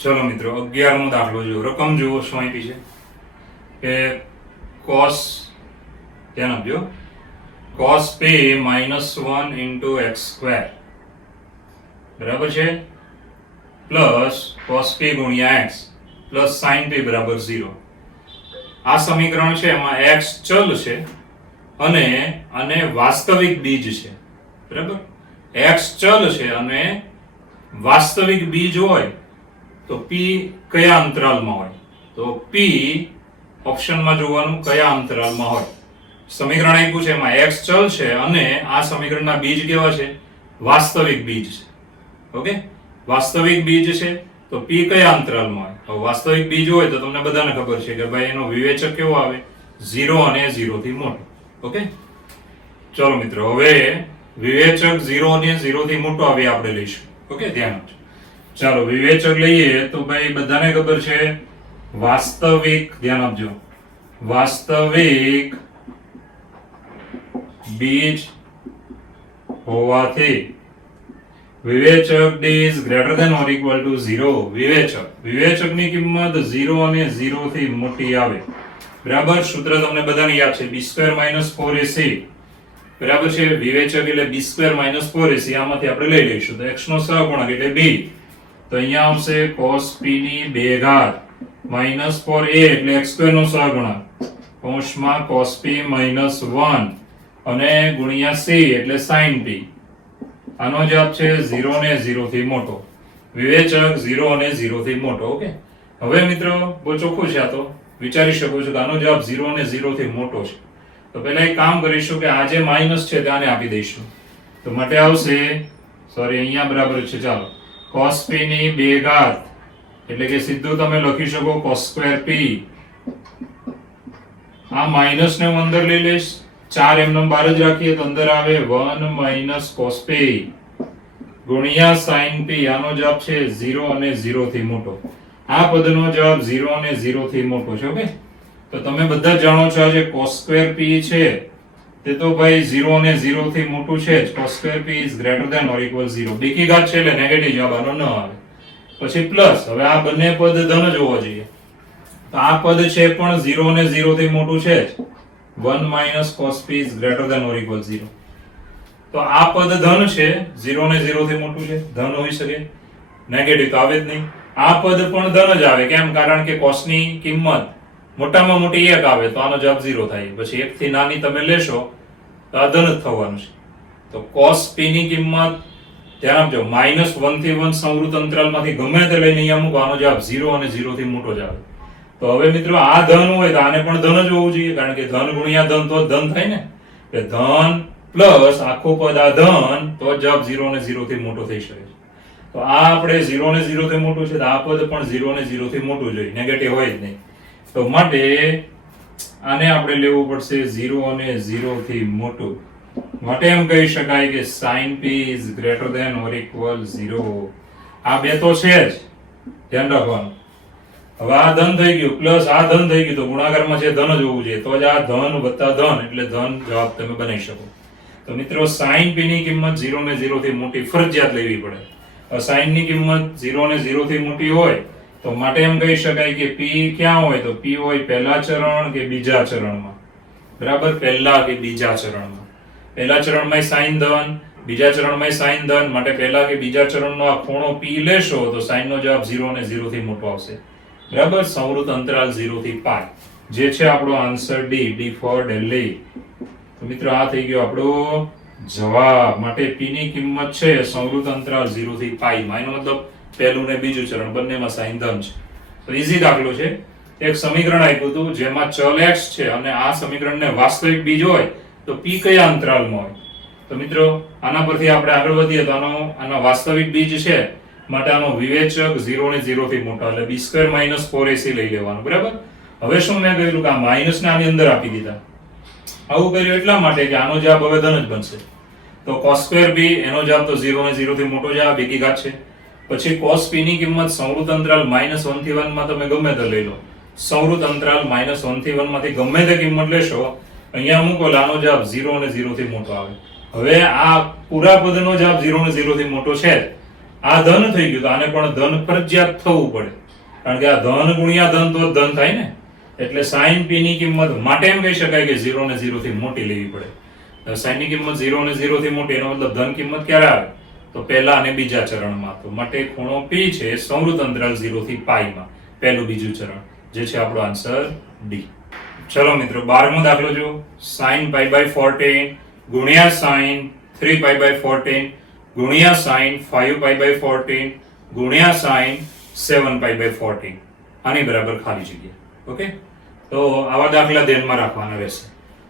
ચલો મિત્રો 11મો દાખલો જો રકમ જુઓ શું આપી છે કે cos ધ્યાન આપજો cos p -1 into x square બરાબર છે પ્લસ cos p ગુણ્યા x પ્લસ sin p બરાબર 0. આ સમીકરણ છે એમાં x ચલ છે અને વાસ્તવિક બીજ છે બરાબર. x ચલ છે અને વાસ્તવિક બીજ હોય તો p કયા અંતરાલમાં હોય તો p ઓપ્શનમાં જોવાનું કયા અંતરાલમાં હોય. સમીકરણ આપ્યું છે એમાં x ચલ છે અને આ સમીકરણના બીજ કેવા છે વાસ્તવિક બીજ છે. ઓકે વાસ્તવિક બીજ છે તો p કયા અંતરાલમાં હોય. હવે વાસ્તવિક બીજ હોય તો તમને બધાને ખબર છે કે ભાઈ એનો વિવેચક કેવો આવે 0 અને 0 થી મોટો. ઓકે ચલો મિત્રો હવે વિવેચક 0 અને 0 થી મોટો આવે આપણે લઈશું. ઓકે ધ્યાન આપજો. ચાલો વિવેચક લઈએ તો ભાઈ બધાને ખબર છે વાસ્તવિક ધ્યાન આપજો વાસ્તવિક બીજ હોવાથી વિવેચક d is greater than or equal to 0. વિવેચકની કિંમત 0 અને 0 થી મોટી આવે બરાબર. સૂત્ર તમને બધાને યાદ છે b² - 4ac બરાબર છે. વિવેચક એટલે b² - 4ac આમાંથી આપણે લઈ લઈશું તો x નો સહગુણક એટલે b તો અહીંયા આવશે cos p ની 2 ઘાત -4a એટલે x² નો સહગુણક કૌંસમાં cos p -1 અને ગુણ્યા c એટલે sin p. આનો જવાબ છે 0 અને 0 થી મોટો. વિવેચક 0 અને 0 થી મોટો. ઓકે હવે મિત્રો બહુ ચોખ્ખું છે. આ તો વિચારી શકો છો કે આનો જવાબ 0 અને 0 થી મોટો છે. તો પહેલા એક કામ કરીશું કે આ જે માઈનસ છે તેને આપી દઈશું તો માટે આવશે સોરી અહીંયા બરાબર છે ચાલો cos p ની 2 ઘાત એટલે કે સીધું તમે લખી શકો cos² p. આ માઈનસ ને હું અંદર લઈ લઈશ 4 એમનો બહાર જ રાખીએ તો અંદર આવે 1 - cos p ગુણ્યા sin p. આનો જવાબ છે 0 અને 0 થી મોટો. આ પદનો જવાબ 0 અને 0 થી મોટો છે. ઓકે તો તમે બધા જાણો છો આ જે cos² p છે તે તો ભાઈ 0 અને 0 થી મોટું છે જ. cos² p is greater than or equal 0. બીકી ઘાત છે એટલે નેગેટિવ જવાબ આનો ન આવે. પછી પ્લસ હવે આ બંને પદ ધન જ હોવા જોઈએ તો આ પદ છે પણ 0 અને 0 થી મોટું છે જ. 1 - cos p is greater than or equal 0. તો આ પદ ધન છે 0 અને 0 થી મોટું છે ધન હોઈ શકે નેગેટિવ તો આવે જ નહીં. આ પદ પણ ધન જ આવે કેમ કારણ કે cos ની કિંમત મોટામાં મોટી 1 આવે તો આનો જવાબ 0 થાય. પછી 1 થી નાની તમે લેશો તો આ ધન જ થવાનું છે. તો cos p ની કિંમત ધ્યાન આપજો -1 થી 1 સંવૃત અંતરાલમાંથી ગમે તે લઈને અહીંયા મૂકો આનો જવાબ 0 અને 0 થી મોટો જ આવે. તો હવે મિત્રો આ ધન હોય તો આને પણ ધન જ હોવું જોઈએ કારણ કે ધન ગુણ્યા ધન તો ધન થાય ને. એટલે ધન પ્લસ આખું પદ આ ધન તો જવાબ 0 અને 0 થી મોટો થઈ શકે છે. તો આ આપણે 0 અને 0 થી મોટું છે તો આ પદ પણ 0 અને 0 થી મોટું જોઈએ નેગેટિવ હોય જ નહીં. તો માટે આને આપણે લેવું પડશે 0 અને 0 થી મોટું. માટે એમ કહી શકાય કે sin p is greater than or equal 0. આ બે તો છે જ ધ્યાન રાખવાનું. હવે આ ધન થઈ ગયું પ્લસ આ ધન થઈ ગયું તો ગુણાકારમાં છે ધન જ હોવું જોઈએ તો જ આ ધન વત્તા ધન એટલે ધન જવાબ તમે બનાવી શકો. તો મિત્રો sin p ની કિંમત 0 અને 0 થી મોટી ફરજિયાત લેવી પડે. sin ની કિંમત 0 અને 0 થી મોટી હોય તો માટે એમ કહી શકાય કે p ક્યાં હોય તો p હોય પહેલા ચરણ કે બીજા ચરણમાં બરાબર. પહેલા કે બીજા ચરણમાં. પહેલા ચરણમાં sin ધન બીજા ચરણમાં sin ધન માટે પહેલા કે બીજા ચરણનો આ ખૂણો p લેશો તો sin નો જવાબ 0 અને 0 થી મોટો આવશે બરાબર. સંવૃત અંતરાલ 0 થી π જે છે આપણો આન્સર d for Delhi. તો મિત્રો આ થઈ ગયો આપણો જવાબ. માટે p ની કિંમત છે સંવૃત અંતરાલ 0 થી π માં એનો મતલબ પહેલું ને બીજું ચરણ બંનેમાં sin ધન છે. તો ઈઝી દાખલો છે. એક સમીકરણ આપ્યું હતું જેમાં ચલ x છે અને આ સમીકરણને વાસ્તવિક બીજ હોય તો p કયા અંતરાલમાં હોય. તો મિત્રો આના પરથી આપણે આગળ વધીએ તો આના વાસ્તવિક બીજ છે માટે આનો વિવેચક 0 અને 0 થી મોટો એટલે b² - 4ac લઈ લેવાનું બરાબર. હવે શું મેં કહ્યું કે આ માઈનસ ને આની અંદર આપી દીધા. આવું કર્યું એટલા માટે કે આનો જવાબ હવે ધન જ બનશે. તો cos² p એનો જવાબ તો 0 અને 0 થી મોટો જ આવે બીકી ઘાત છે. પછી cos p ની કિંમત સંવૃત અંતરાલ -1 થી 1 માં તમે ગમે તે લઈ લો. સંવૃત અંતરાલ -1 થી 1 માંથી ગમે તે કિંમત લેશો અહીંયા મૂકો આનો જવાબ 0 અને 0 થી મોટો આવે. હવે આ પૂરા પદનો જવાબ 0 અને 0 થી મોટો છે આ ધન થઈ ગયું તો આને પણ ધન ફરજિયાત થવું પડે, કારણ કે આ ધન ગુણ્યા ધન તો ધન થાય ને. એટલે sin p ની કિંમત માટે એમ કહી શકાય કે 0 ને 0 થી મોટી લેવી પડે. sin ની કિંમત 0 ને 0 થી મોટી, એનો મતલબ ધન કિંમત ક્યારે આવે? તો પહેલા અને બીજા ચરણમાં. તો માટે ખૂણો p છે સંવૃત અંતરાલ 0 થી π માં, પહેલું બીજું ચરણ, જે છે આપણો આન્સર ડી. ચલો મિત્રો 12મો દાખલો જો. sin π/14 ગુણ્યા sin 3π/14 ગુણ્યા sin 5π/14 ગુણ્યા sin 7π/14 આની બરાબર ખાલી જગ્યા. ઓકે, તો આવા દાખલા ધ્યાનમાં રાખવાના રહેશે.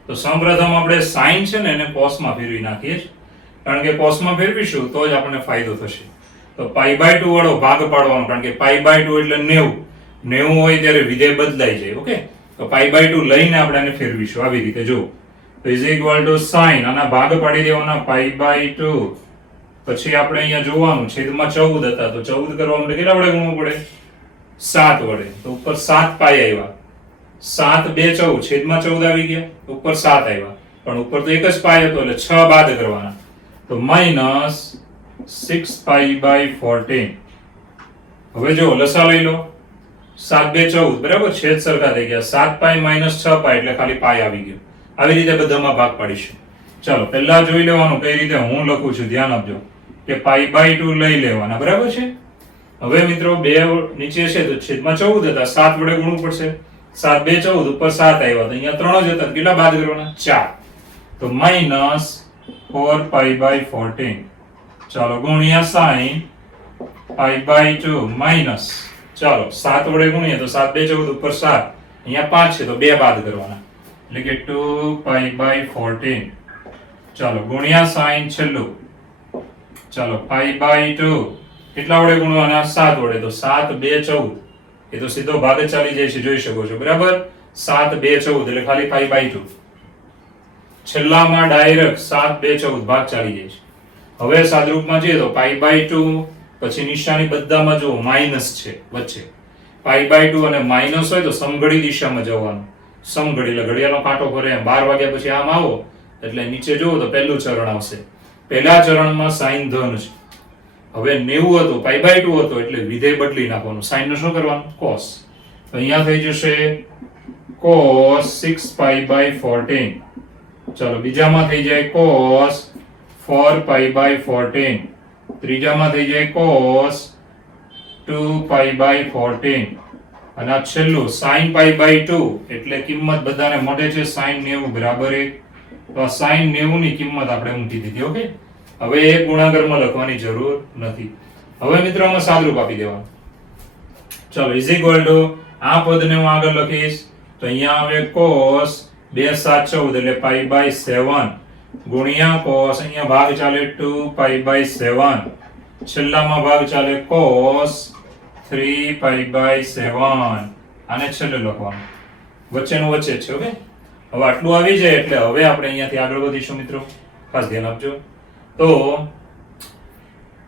તો સૌપ્રથમ આપણે sin છે ને એને cos માં ફેરવી નાખીએ, કારણ કે cos માં ફેરવીશું તો જ આપણને ફાયદો થશે. તો π/2 વાળો ભાગ પાડવાનો, કારણ કે π/2 એટલે 90 હોય ત્યારે વિધેય બદલાઈ જાય. ઓકે, તો π/2 લઈને આપણે આને ફેરવીશું આવી રીતે. જો તો ઇઝ ઇક્વલ ટુ sin, આના ભાગ પાડી દેવાના π/2, પછી આપણે અહીંયા જોવાનું છેદમાં 14 હતા તો 14 કરવા માટે કેટલા વડે ગુણવું પડે? 7 વડે. તો ઉપર 7 π આવ્યા, 7 2 14, છેદમાં 14 આવી ગયા, ઉપર 7 આવ્યા, પણ ઉપર તો એક જ π હતો એટલે 6 બાદ કરવાના, તો -6π/14. હવે જો લસા લઈ લો, 7 2 14 બરાબર, છેદ સરખા થઈ ગયા, 7π - 6π એટલે ખાલી π આવી ગયો. આવી રીતે બધામાં ભાગ પાડીશું. ચાલો પહેલા જોઈ લેવાનું કઈ રીતે હું લખું છું, ધ્યાન આપજો કે π/2 લઈ લેવાના, બરાબર છે. હવે મિત્રો બે નીચે છે તો છેદમાં 14 હતા, 7 વડે ગુણવું પડશે, 7 2 14, ઉપર 7 આવ્યા તો અહીંયા 3 જ હતા, કેટલા બાદ કરવાના? 4. તો -4π/14. ચાલો ગુણ્યા sin π/2 માઈનસ, ચાલો 7 વડે ગુણીએ તો 7 2 14, ઉપર 7, અહીંયા 5 છે તો 2 બાદ કરવાના, એટલે કે 2π/14. ચાલો ગુણ્યા sin છેલ્લું, ચાલો π/2 કેટલા વડે ગુણવાના? 7 વડે, તો 7 2 14, એ તો સીધો ભાગ જ ચાલી જાય છે, જોઈ શકો છો બરાબર. 7 2 14 એટલે ખાલી π/2, છેલ્લામાં ડાયરેક્ટ 7 2 14 ભાગ ચાલી જાય છે. હવે સાદરૂપમાં જોઈએ તો π/2 પછી નિશાની બધામાં જો માઈનસ છે વચ્ચે, π/2 અને માઈનસ હોય તો સમઘડી દિશામાં જવાનું. સમઘડી એટલે ઘડિયાળનો કાંટો ફરે એમ, 12 વાગ્યા પછી આમ આવો એટલે નીચે જુઓ તો પહેલું ચરણ આવશે. પહેલા ચરણમાં sin ધન છે. હવે 90 હતું, π/2 હતો એટલે વિધેય બદલી નાખવાનું, sin નું શું કરવાનું? cos. તો અહીંયા થઈ જશે cos 6π/14. ચાલો બીજામાં થઈ જાય cos 4π/14, ત્રીજામાં થઈ જાય cos 2π/14, અને આ છેલ્લું sin π/2 એટલે કિંમત બધાને મળે છે sin 90 બરાબર 1. તો આ sin 90 ની કિંમત આપણે મૂકી દીધી. ઓકે, હવે એ ગુણાકારમાં લખવાની જરૂર નથી. હવે મિત્રો આમાં સાદરૂપ આપી દેવાનું. ચાલો ઇઝ ઇક્વલ ટુ આ પદને હું આગળ લખીશ તો અહીંયા આવે cos 2 7 14 એટલે π/7 ગુણ્યા cos, અહીંયા ભાગ ચાલે 2π/7, છેલ્લામાં ભાગ ચાલે cos 3π/7, આને છેલ્લે લખવાનું, વચ્ચેનું વચ્ચે જ છે. ઓકે, હવે આટલું આવી જાય એટલે હવે આપણે અહીંયાથી આગળ વધીશું મિત્રો, ખાસ ધ્યાન આપજો. તો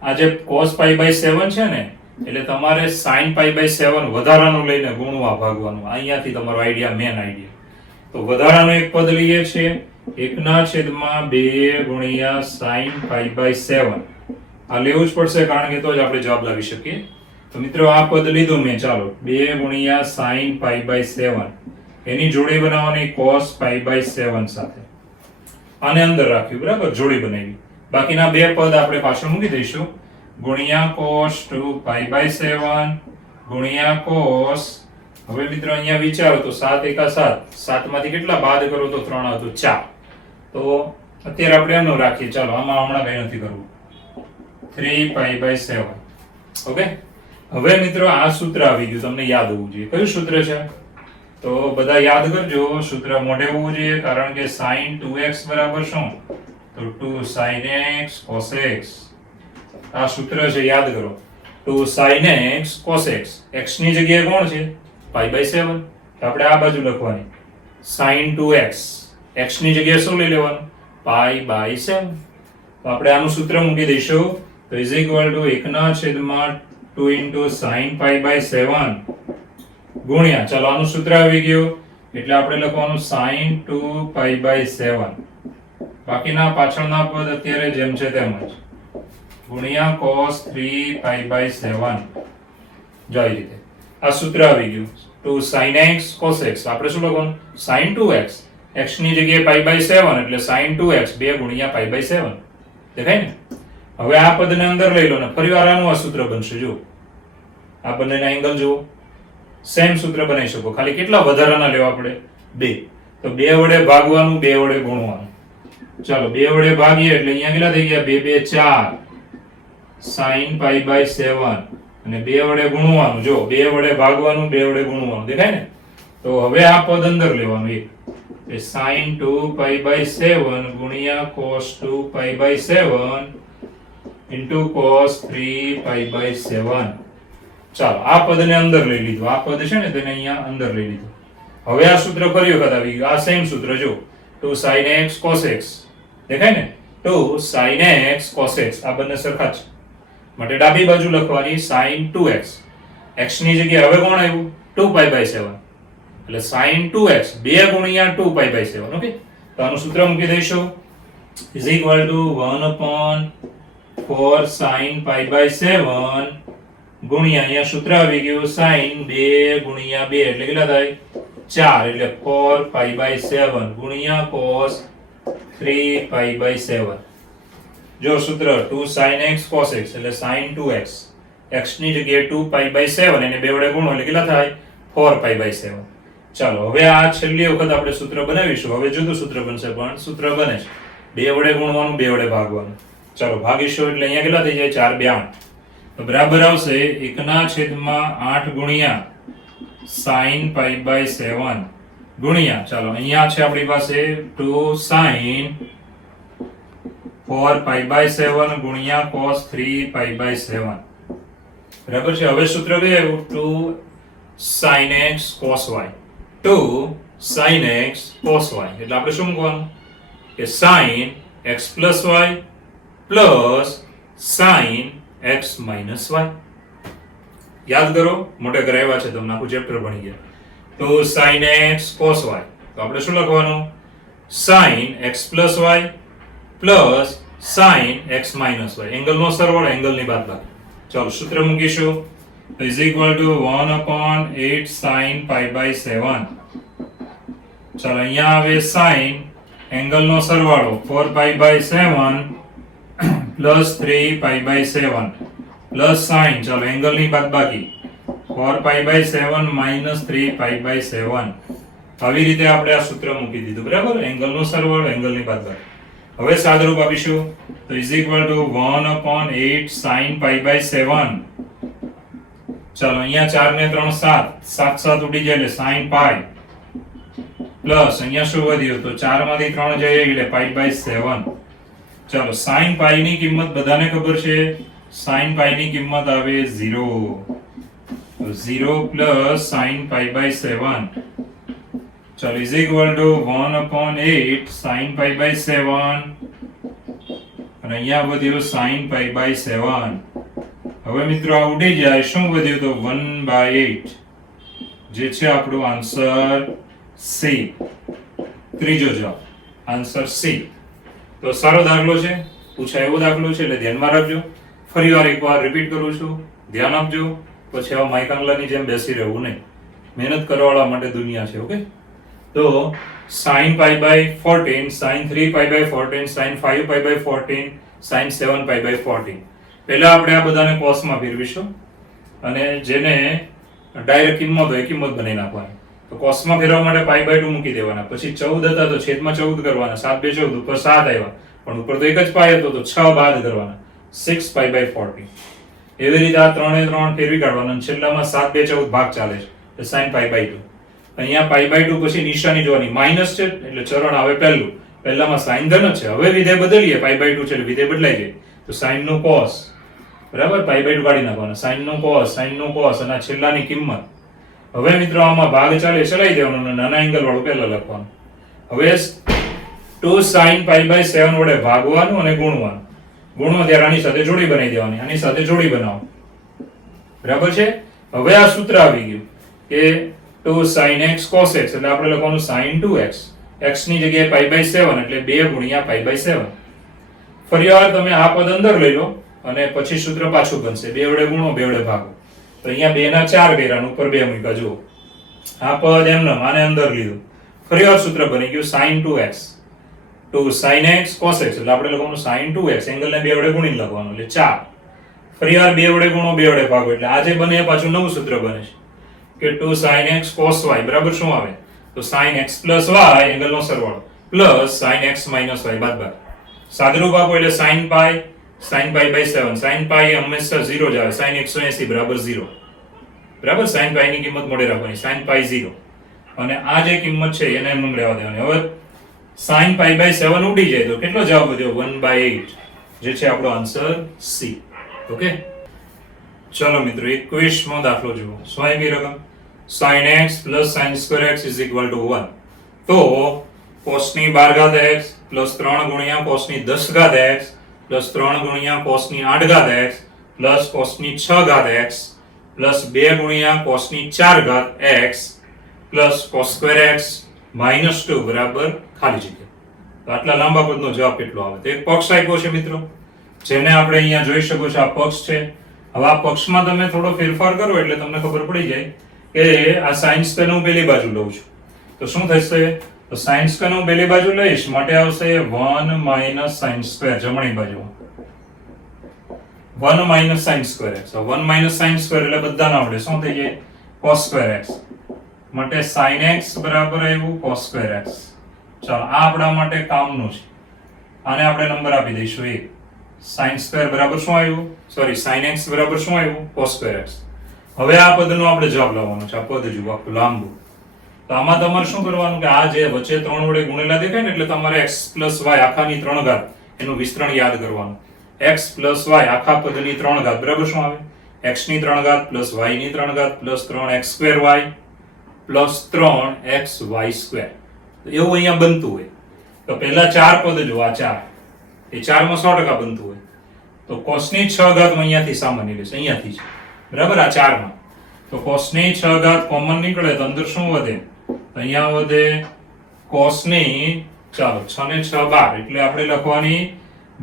આ જે cos π/7 છે ને એટલે તમારે sin π/7 વધારાનું લઈને ગુણવા ભાગવાનું, અહીંયાથી તમારો આઈડિયા, મેન આઈડિયા. તો વધારાનું એક પદ લઈએ છીએ 1/2 ગુણ્યા sin π/7, આ લેવું જ પડશે કારણ કે તો જ આપણે જવાબ લાવી શકીએ. તો મિત્રો આ પદ લીધું મેં, ચાલો 2 ગુણ્યા sin π/7, એની જોડી બનાવવાની cos π/7 સાથે, આને અંદર રાખ્યું બરાબર, જોડી બનાવી. બાકીના બે પદ આપણે પાછળ મૂકી દઈશું, ગુણ્યા cos 2π/7 ગુણ્યા cos. હવે મિત્રો અહીંયા વિચારો તો 7 એકા 7, 7 માંથી કેટલા બાદ કરો તો 3 આવે તો 4. તો અત્યારે આપણે એનું રાખીએ, ચાલો આમાં હમણાં કઈ નથી કરવું, 3π/7. ઓકે, હવે મિત્રો આ સૂત્ર આવી ગયું, તમને યાદ હોવું જોઈએ. કયું સૂત્ર છે? તો બધા યાદ કરજો, સૂત્ર મોઢે હોવું જોઈએ, કારણ કે sin 2x બરાબર શું? તો 2 sin x cos x. આ સૂત્ર છે, યાદ કરો. 2 sin x cos x, x ની જગ્યાએ કોણ છે? π/7. તો આપણે આ બાજુ લખવાની sin 2x, x ની જગ્યાએ શું લઈ લેવાનું? π/7. તો આપણે આનું સૂત્ર મૂકી દઈશું, તો ઇઝ ઇક્વલ ટુ 1/2 sin π/7 ગુણ્યા, ચાલો આનું સૂત્ર આવી ગયું એટલે આપણે લખવાનું sin 2π/7, બાકીના પાછળના પદ અત્યારે જેમ છે તેમ જ, ગુણ્યા cos 3π/7 જો આવી રીતે આ સૂત્ર આવી ગયું 2 sin x cos x આપણે શું લખવાનું sin 2x x ની જગ્યાએ π/7 એટલે sin 2x 2 ગુણ્યા π/7 દેખાય ને હવે આ પદને અંદર લઈ લો ને ફરીવાર આનું આ સૂત્ર બનશે જો આ બંનેના એંગલ જુઓ સેમ સૂત્ર બનાવી શકો ખાલી કેટલા વધારાના લેવા આપણે 2 તો 2 વડે ભાગવાનું 2 વડે ગુણવાનું ચાલો 2 વડે ભાગીએ એટલે અહીંયા કેટલા થઈ ગયા 2 2 4 sin π/7 અને 2 વડે ગુણવાનું જો 2 વડે ભાગવાનું 2 વડે ગુણવાનું દેખાય ને તો હવે આ પદ અંદર લેવાનું એક એ sin 2π/7 ગુણ્યા cos 2π/7 into cos 3π/7 ચાલો આ પદને અંદર લઈ લીધું આ પદ છે ને તેને અહીંયા અંદર લઈ લીધું હવે આ સૂત્ર ફરી વખત આવી ગયું આ સેમ સૂત્ર જો 2 sin x cos x દેખાય ને 2 sin x cos x આ બંને સરખા છે માટે ડાબી બાજુ લખવાની sin 2x x ની જગ્યાએ હવે કોણ આવ્યું 2π/7 એટલે sin 2x 2 ગુણ્યા 2π/7 ઓકે તો આનું સૂત્ર મૂકી દઈશું is equal to 1/4 sin π/7 ગુણ્યા અહીંયા સૂત્ર આવી ગયું sin 2 ગુણ્યા 2 એટલે કેટલા થાય 4 એટલે 4π/7 ગુણ્યા cos 3π/7 જો સૂત્ર 2 sin x cos x એટલે sin 2x x ની જગ્યાએ 2π/7 એને 2 વડે ગુણો એટલે કેટલા થાય 4π/7 ચાલો હવે આ છેલ્લી વખત આપણે સૂત્ર બનાવીશું હવે જુદું સૂત્ર બનશે પણ સૂત્ર બને છે 2 વડે ગુણવાનું 2 વડે ભાગવાનું ચાલો ભાગીશું એટલે અહીંયા કેટલા થઈ જાય 4 2 8 તો બરાબર આવશે 1/8 ગુણ્યા sin π/7 ગુણ્યા ચાલો અહીંયા છે આપણી પાસે 2 sin 4π/7 ગુણ્યા cos 3π/7 બરાબર છે હવે સૂત્ર બે આવ્યું 2 sin x cos y 2 sin x cos y એટલે આપણે શું મૂકવાનું કે sin x plus y plus sin x minus y યાદ કરો મોટે કરાવ્યા છે તમને આખું ચેપ્ટર ભણી ગયા તો sin x cos y તો આપણે શું લખવાનું sin x plus y plus sin x minus y એંગલનો સરવાળો એંગલની બાદબાકી ચાલો સૂત્ર મૂકીશું is equal to 1/8 sin π/7 ચાલો અહીંયા આવે sin એંગલનો સરવાળો 4π/7 plus 3π/7 plus sin ચાલો એંગલની બાદબાકી 4π/7 minus 3π/7 આવી રીતે આપણે આ સૂત્ર મૂકી દીધું બરાબર એંગલનો સરવાળો એંગલની બાદબાકી હવે સાદરૂપ આપીશું તો is equal to 1/8 sin π/7 ચાલો અહીંયા 4 ને 3 7 7 ઉડી જાય એટલે sin π પ્લસ અહીંયા શું વધ્યું તો 4 માંથી 3 જાય એટલે π/7 ચાલો sin π ની કિંમત બધાને ખબર છે sin π ની કિંમત આવે 0 તો 0 plus sin π/7 ચાલો is equal to 1/8 sin π/7 અને અહીંયા વધ્યું sin π/7 હવે મિત્રો આ ઉડી જાય શું વધ્યું તો 1/8 જે છે આપણો આન્સર C ત્રીજો જવાબ આન્સર C તો સારો દાખલો છે પૂછાય એવો દાખલો છે એટલે ધ્યાનમાં રાખજો ફરીવાર એકવાર રિપીટ કરું છું ધ્યાન આપજો પછી આવા માઇકાંગલાની જેમ બેસી રહેવું નહીં મહેનત કરવાવાળા માટે દુનિયા છે ઓકે તો sin π/14 sin 3π/14 sin 5π/14 sin 7π/14 પહેલા આપણે આ બધાને કોસમાં ફેરવીશું અને જેને ડાયરેક્ટ કિંમત હોય કિંમત બનાવી નાખવાની તો કોસમાં ફેરવવા માટે π/2 મૂકી દેવાના પછી 14 હતા તો છેદમાં 14 કરવાના 7 2 14 ઉપર 7 આવ્યા પણ ઉપર તો એક જ પાય હતો તો 6 બાદ કરવાના 6π/14 એવી રીતે આ 3 એ 3 ફેરવી કાઢવાના અને છેલ્લામાં 7 2 14 ભાગ ચાલે છે તો sin π/2 અહીંયા π/2 પછી નિશાની જોવાની માઈનસ છે એટલે ચરણ આવે પહેલામાં sin ધન છે હવે વિધેય બદલીએ π/2 છે એટલે વિધેય બદલાઈ જાય તો sin નું cos બરાબર π/2 કાઢી નાખવાના sin નું cos અને છેલ્લાની કિંમત હવે મિત્રો આમાં ભાગ ચાલે ચલાઈ દેવાનો અને નાના એંગલ વાળું પહેલા લખવાનું હવે 2 sin π/7 વડે ભાગવાનું અને ગુણવાનું ગુણો ત્યારે આની સાથે જોડી બનાવી દેવાની આની સાથે જોડી બનાવો બરાબર છે હવે આ સૂત્ર આવી ગયું કે 2 sin x cos x એટલે આપણે લખવાનું sin 2x x ની જગ્યાએ π/7 એટલે 2 ગુણ્યા π/7 ફરીવાર તમે આ પદ અંદર લઈ લો અને પછી સૂત્ર પાછું બનશે 2 વડે ગુણો 2 વડે ભાગો. તો અહીંયા 2 ના 4 કર્યા ઉપર 2 મૂક્યા. જુઓ આ પદ એમને આને અંદર લીધું. ફરી વાર સૂત્ર બની ગયું sin 2x 2 sin x cos x એટલે આપણે લખવાનું sin 2x એંગલ ને 2 વડે ગુણીને લખવાનું એટલે 4. ફરી વાર 2 વડે ગુણો 2 વડે ભાગો એટલે આ જે બને એ પાછું નવું સૂત્ર બને છે કે 2 sin x cos y બરાબર શું આવે તો sin x plus y angle નો સરવાળો plus sin x minus y બાદબાકી. સાદુરૂપ આપો એટલે sin pi by 7 sin pi હંમેશા 0 જ આવે sin 180 બરાબર 0 બરાબર. sin pi ની કિંમત મોડે રાખવાની sin pi 0 અને આ જે કિંમત છે એને એમ રહેવા દેવાની. હવે sin pi by 7 ઉડી જાય તો કેટલો જવાબ વધ્યો 1/8 જે છે આપણો આન્સર C. ઓકે ચલો મિત્રો 21મો દાખલો જુઓ. શું આવી ગઈ રકમ sin x plus sin square x is equal to 1. તો cos ની 12 ઘાત x plus 3 ગુણ્યા cos ની 10 ઘાત x plus 3 ગુણ્યા cos ની 8 ઘાત x plus cos ની 6 ઘાત x plus 2 ગુણ્યા cos ની 4 ઘાત x plus cos square x minus 2 બરાબર ખાલી જગ્યા. તો આટલા લાંબા પદનો જવાબ કેટલો આવે? તો એક પક્ષ આપ્યો છે મિત્રો જેને આપણે અહીંયા જોઈ શકો છો. આ પક્ષ છે. હવે આ પક્ષમાં તમે થોડો ફેરફાર કરો એટલે તમને ખબર પડી જાય કે આ sin સ્ક્વેર હું પેલી બાજુ લઉં છું તો શું થશે? તો sin સ્ક્વેર હું પેલી બાજુ લઈશ માટે આવશે 1 minus sin સ્ક્વેર જમણી બાજુ 1 minus sin square x. 1 minus sin square એટલે બધાને આવડે શું થઈ જાય cos સ્ક્વેર x માટે sin x બરાબર આવ્યું cos સ્ક્વેર x. ચાલો આ આપણા માટે કામનું છે. આને આપણે નંબર આપી દઈશું 1. sin સ્ક્વેર બરાબર શું આવ્યું સોરી sin x બરાબર શું આવ્યું cos સ્ક્વેર x. હવે આ પદનો આપણે જવાબ લાવવાનો છે. આ પદ જુઓ આખું લાંબુ. તો આમાં તમારે શું કરવાનું કે આ જે વચ્ચે 3 વડે ગુણેલા દેખાય ને એટલે તમારે x y આખાની 3 ઘાત એનું વિસ્તરણ યાદ કરવાનું. x y આખા પદની 3 ઘાત બરાબર શું આવે x ની 3 ઘાત plus y ની 3 ઘાત plus 3x2y plus 3xy square. એવું અહીંયા બનતું હોય તો પહેલા 4 પદ જો આ 4 એ 4 માં 100% બનતું હોય તો cos ની 6 ઘાત અહીંયાથી સામાન્ય લેશે અહીંયાથી છે બરાબર આ 4 માં. તો cos ની 6 ઘાત કોમન નીકળે તો અંદર શું વધે તો અહીંયા વધે cos ની ચાલો 6 ને 6 12 એટલે આપણે લખવાની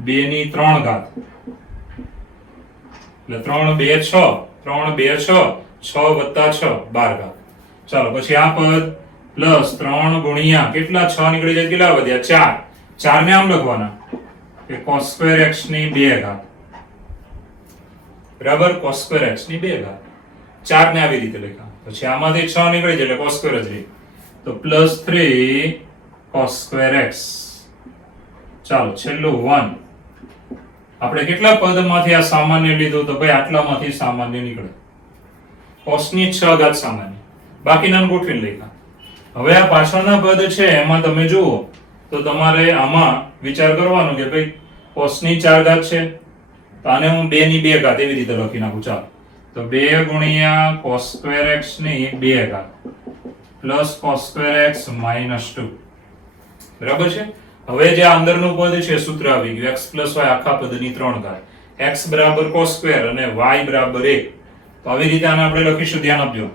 2 ની 3 ઘાત એટલે 3 2 6 3 2 6 6 વત્તા 6 12 ઘાત. ચાલો પછી આ પદ પ્લસ 3 ગુણ્યા કેટલા 6 નીકળી જાય કેટલા વધ્યા 4 4 ને આમ લખવાના કે cos સ્ક્વેર x ની 2 ઘાત બરાબર cos સ્ક્વેર x ની 2 ઘાત 4 ને આવી રીતે લખ્યા. પછી આમાંથી 6 નીકળી જાય એટલે cos સ્ક્વેર જ રહે તો પ્લસ 3 cos સ્ક્વેર x. ચાલો છેલ્લું 1 આપણે કેટલા પદમાંથી આ સામાન્ય લીધું તો ભાઈ આટલામાંથી સામાન્ય નીકળે cos ની 6 ઘાત સામાન્ય બાકીના ગોઠવીને લખ્યા. હવે આ પાછળના પદ છે એમાં તમે જુઓ તો તમારે આમાં વિચાર કરવાનો કે ભાઈ cos ની 4 ઘાત છે તો આને હું 2 ની 2 ઘાત એવી રીતે લખી નાખું. ચાલો તો 2 ગુણ્યા cos સ્ક્વેર x ની 2 ઘાત plus cos square x minus 2 બરાબર છે. હવે જે અંદરનું પદ છે સૂત્ર આવી ગયું x y આખા પદની 3 ઘાત x બરાબર cos સ્ક્વેર અને y બરાબર 1. તો આવી રીતે આને આપણે લખીશું. ધ્યાન આપજો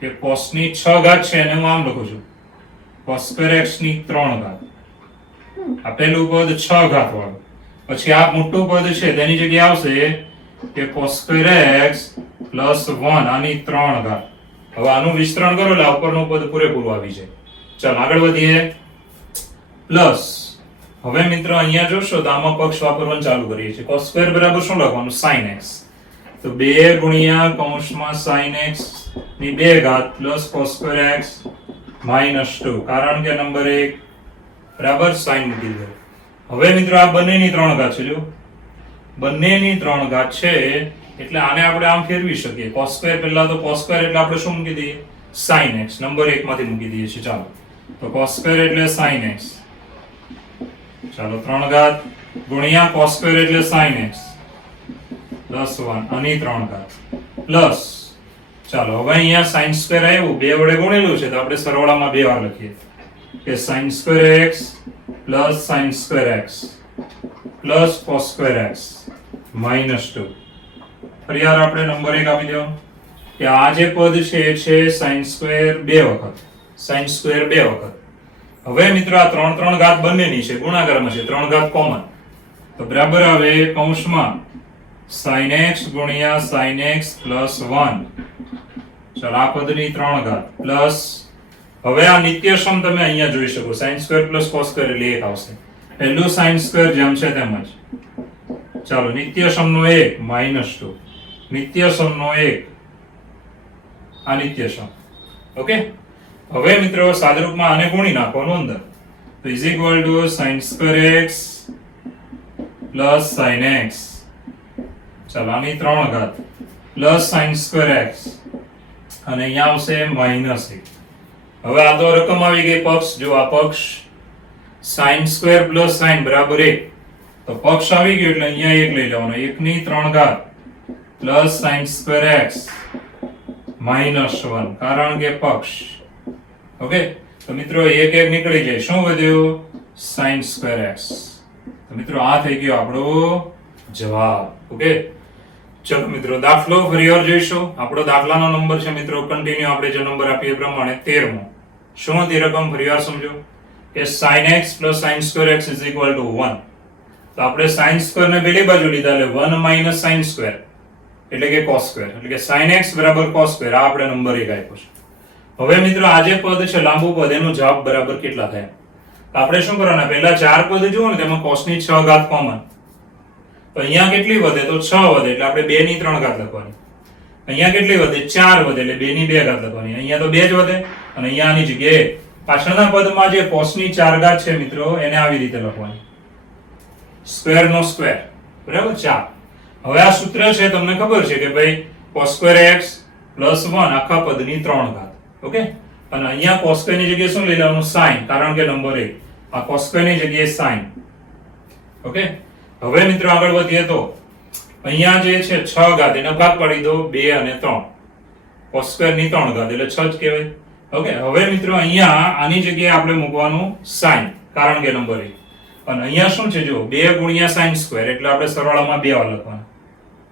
કે cos ની 6 ઘાત છે એને હું આમ લખું છું cos સ્ક્વેર x ની 3 ઘાત. આ પહેલું પદ 6 ઘાત વાળું. પછી આ મોટું પદ છે તેની જગ્યાએ આવશે કે cos સ્ક્વેર x પ્લસ 1 આની 3 ઘાત. હવે આનું વિસ્તરણ કરો એટલે ઉપરનું પદ પૂરેપૂરું આવી જાય. ચાલો આગળ વધીએ. પ્લસ હવે મિત્રો અહીંયા જોશો તો આમાં પક્ષ વાપરવાનું ચાલુ કરીએ છીએ. cos સ્ક્વેર બરાબર શું લખવાનું sin x. તો 2 ગુણ્યા કૌંસમાં sin x ની 2 ઘાત plus cos square x minus 2 કારણ કે નંબર 1 બરાબર sin મૂકી દો. હવે મિત્રો આ બંનેની 3 ઘાત છે જો બંનેની 3 ઘાત છે એટલે આને આપણે આમ ફેરવી શકીએ. cos સ્ક્વેર પહેલા તો cos સ્ક્વેર એટલે આપણે શું મૂકી દઈએ sin x નંબર 1 માંથી મૂકી દઈએ છીએ. ચાલો તો cos સ્ક્વેર એટલે sin x ચાલો 3 ઘાત ગુણ્યા cos સ્ક્વેર એટલે sin x પ્લસ 1 આની 3 ઘાત પ્લસ ચાલો હવે અહીંયા sin સ્ક્વેર આવ્યું 2 વડે ગુણેલું છે તો આપણે સરવાળામાં 2 વાર લખીએ કે sin square x plus sin square x plus cos square x minus 2. ફરી વાર આપણે નંબર 1 આપી દેવાનો કે આ જે પદ છે એ છે sin સ્ક્વેર 2 વખત sin સ્ક્વેર 2 વખત. હવે મિત્રો આ 3 ઘાત બંનેની છે ગુણાકારમાં છે 3 ઘાત કોમન તો બરાબર આવે કૌંસમાં sin x ગુણ્યા sin x પ્લસ 1, ચાલો આ પદની 3 ઘાત પ્લસ, હવે આ નિત્યસમ તમે અહીંયા જોઈ શકો, sin square plus cos square એટલે 1 આવશે. પહેલું sin સ્ક્વેર જેમ છે તેમ જ. ચાલો નિત્યસમનો 1 -2, નિત્યસમનો 1, આ નિત્યસમ. ઓકે, હવે મિત્રો સાદરૂપમાં આને ગુણી નાખવાનું અંદર, તો is equal two sin square x plus sin x, ચાલો આની 3 ઘાત પ્લસ sin સ્ક્વેર x, અને અહીંયા આવશે -1. હવે આ તો રકમ આવી ગઈ પક્ષ, જો આ પક્ષ sin સ્ક્વેર પ્લસ sin બરાબર 1, તો પક્ષ આવી ગયો એટલે અહીંયા 1 લઈ લેવાનો, 1 ની 3 ઘાત પ્લસ sin સ્ક્વેર x -1, કારણ કે પક્ષ. ઓકે, તો મિત્રો 1 1 નીકળી જાય, શું વધ્યું? sin square x. તો મિત્રો આ થઈ ગયો આપણો જવાબ. ઓકે, ચલો મિત્રો દાખલો ફરીવાર જોઈશું. આપણો દાખલાનો નંબર છે મિત્રો કન્ટિન્યુ આપણે જે નંબર આપીએ એ પ્રમાણે 13મો. શું હતી રકમ ફરીવાર સમજો કે sin x plus sin square x is equal to 1. તો આપણે sin સ્ક્વેર ને પેલી બાજુ લીધા એટલે 1 minus sin સ્ક્વેર એટલે કે cos સ્ક્વેર, એટલે કે sin x બરાબર cos સ્ક્વેર. આ આપણે નંબર 1 આપ્યો છે. હવે મિત્રો આ જે પદ છે લાંબુ પદ, એનો જવાબ બરાબર કેટલા થાય? તો આપણે શું કરવાના, પહેલા 4 પદ જુઓ ને તેમાં cos ની 6 ઘાત કોમન, તો અહીંયા કેટલી વધે? તો 6 વધે એટલે આપણે 2 ની 3 ઘાત લખવાની. અહીંયા કેટલી વધે? 4 વધે એટલે 2 ની 2 ઘાત લખવાની. અહીંયા તો 2 જ વધે, અને અહીંયા આની જગ્યાએ પાછળના પદમાં જે cos ની 4 ઘાત છે મિત્રો એને આવી રીતે લખવાની, સ્ક્વેર નો સ્ક્વેર, બરાબર 4. હવે આ સૂત્ર છે તમને ખબર છે કે ભાઈ cos સ્ક્વેર x પ્લસ 1 આખા પદની 3 ઘાત. ઓકે, અને અહીંયા cos સ્ક્વેર ની જગ્યાએ શું લઈ લેવાનું? sin, કારણ કે નંબર 1, આ cos સ્ક્વેર ની જગ્યાએ sin. ઓકે, હવે મિત્રો આગળ વધીએ તો અહીંયા જે છે 6 ઘાત, એનો ભાગ પાડી દો 2 અને 3, cos સ્ક્વેર ની 3 ઘાત એટલે 6 જ કહેવાય. ઓકે, હવે મિત્રો અહીંયા આની જગ્યાએ આપણે મૂકવાનું sin, કારણ કે નંબર 1, અને અહીંયા શું છે જો 2 ગુણ્યા sin સ્ક્વેર એટલે આપણે સરવાળામાં 2 વાર લખવાનું,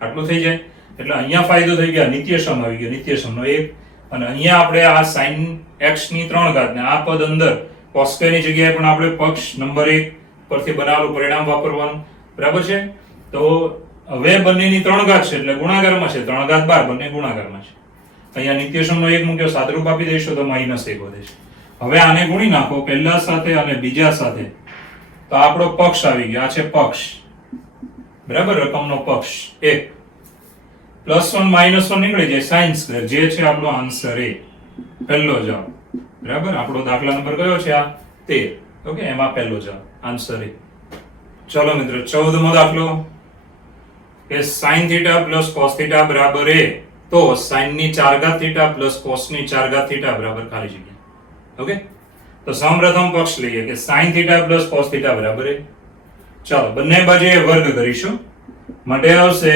આટલું થઈ જાય. એટલે અહીંયા ફાયદો થઈ ગયા, નિત્યસમ આવી ગયો, નિત્યસમનો 1, અને અહીંયા આપણે આ sin x ની 3 ઘાત ને આ પદ અંદર cos સ્ક્વેર ની જગ્યાએ પણ આપણે પક્ષ નંબર 1 પરથી બનાવેલું પરિણામ વાપરવાનું, બરાબર છે. તો હવે બંનેની 3 ઘાત છે એટલે ગુણાકારમાં છે, 3 ઘાત 12 બંને ગુણાકારમાં છે. અહીંયા નિત્યસમનો 1 મૂક્યો, સાદરૂપ આપી દઈશું તો -1 વધે છે. હવે આને ગુણી નાખો પહેલા સાથે અને બીજા સાથે, તો આપણો પક્ષ આવી ગયો, આ છે પક્ષ, બરાબર, રકમનો પક્ષ 1, +1 -1 નીકળી જાય, sin સ્ક્વેર જે છે આપણો આન્સર એ પહેલો જવાબ, બરાબર. આપણો દાખલા નંબર કયો છે? આ 13. ઓકે, એમાં પહેલો જવાબ આન્સર એ. ચલો મિત્રો 14મો દાખલો કે sin θ plus cos θ બરાબર a, તો sin ની 4 ઘાત θ plus cos ની 4 ઘાત θ બરાબર ખાલી જગ્યા. ઓકે, તો સૌપ્રથમ પક્ષ લઈએ કે sin θ plus cos θ બરાબર a. ચાલો બંને બાજુએ વર્ગ કરીશું, માટે આવશે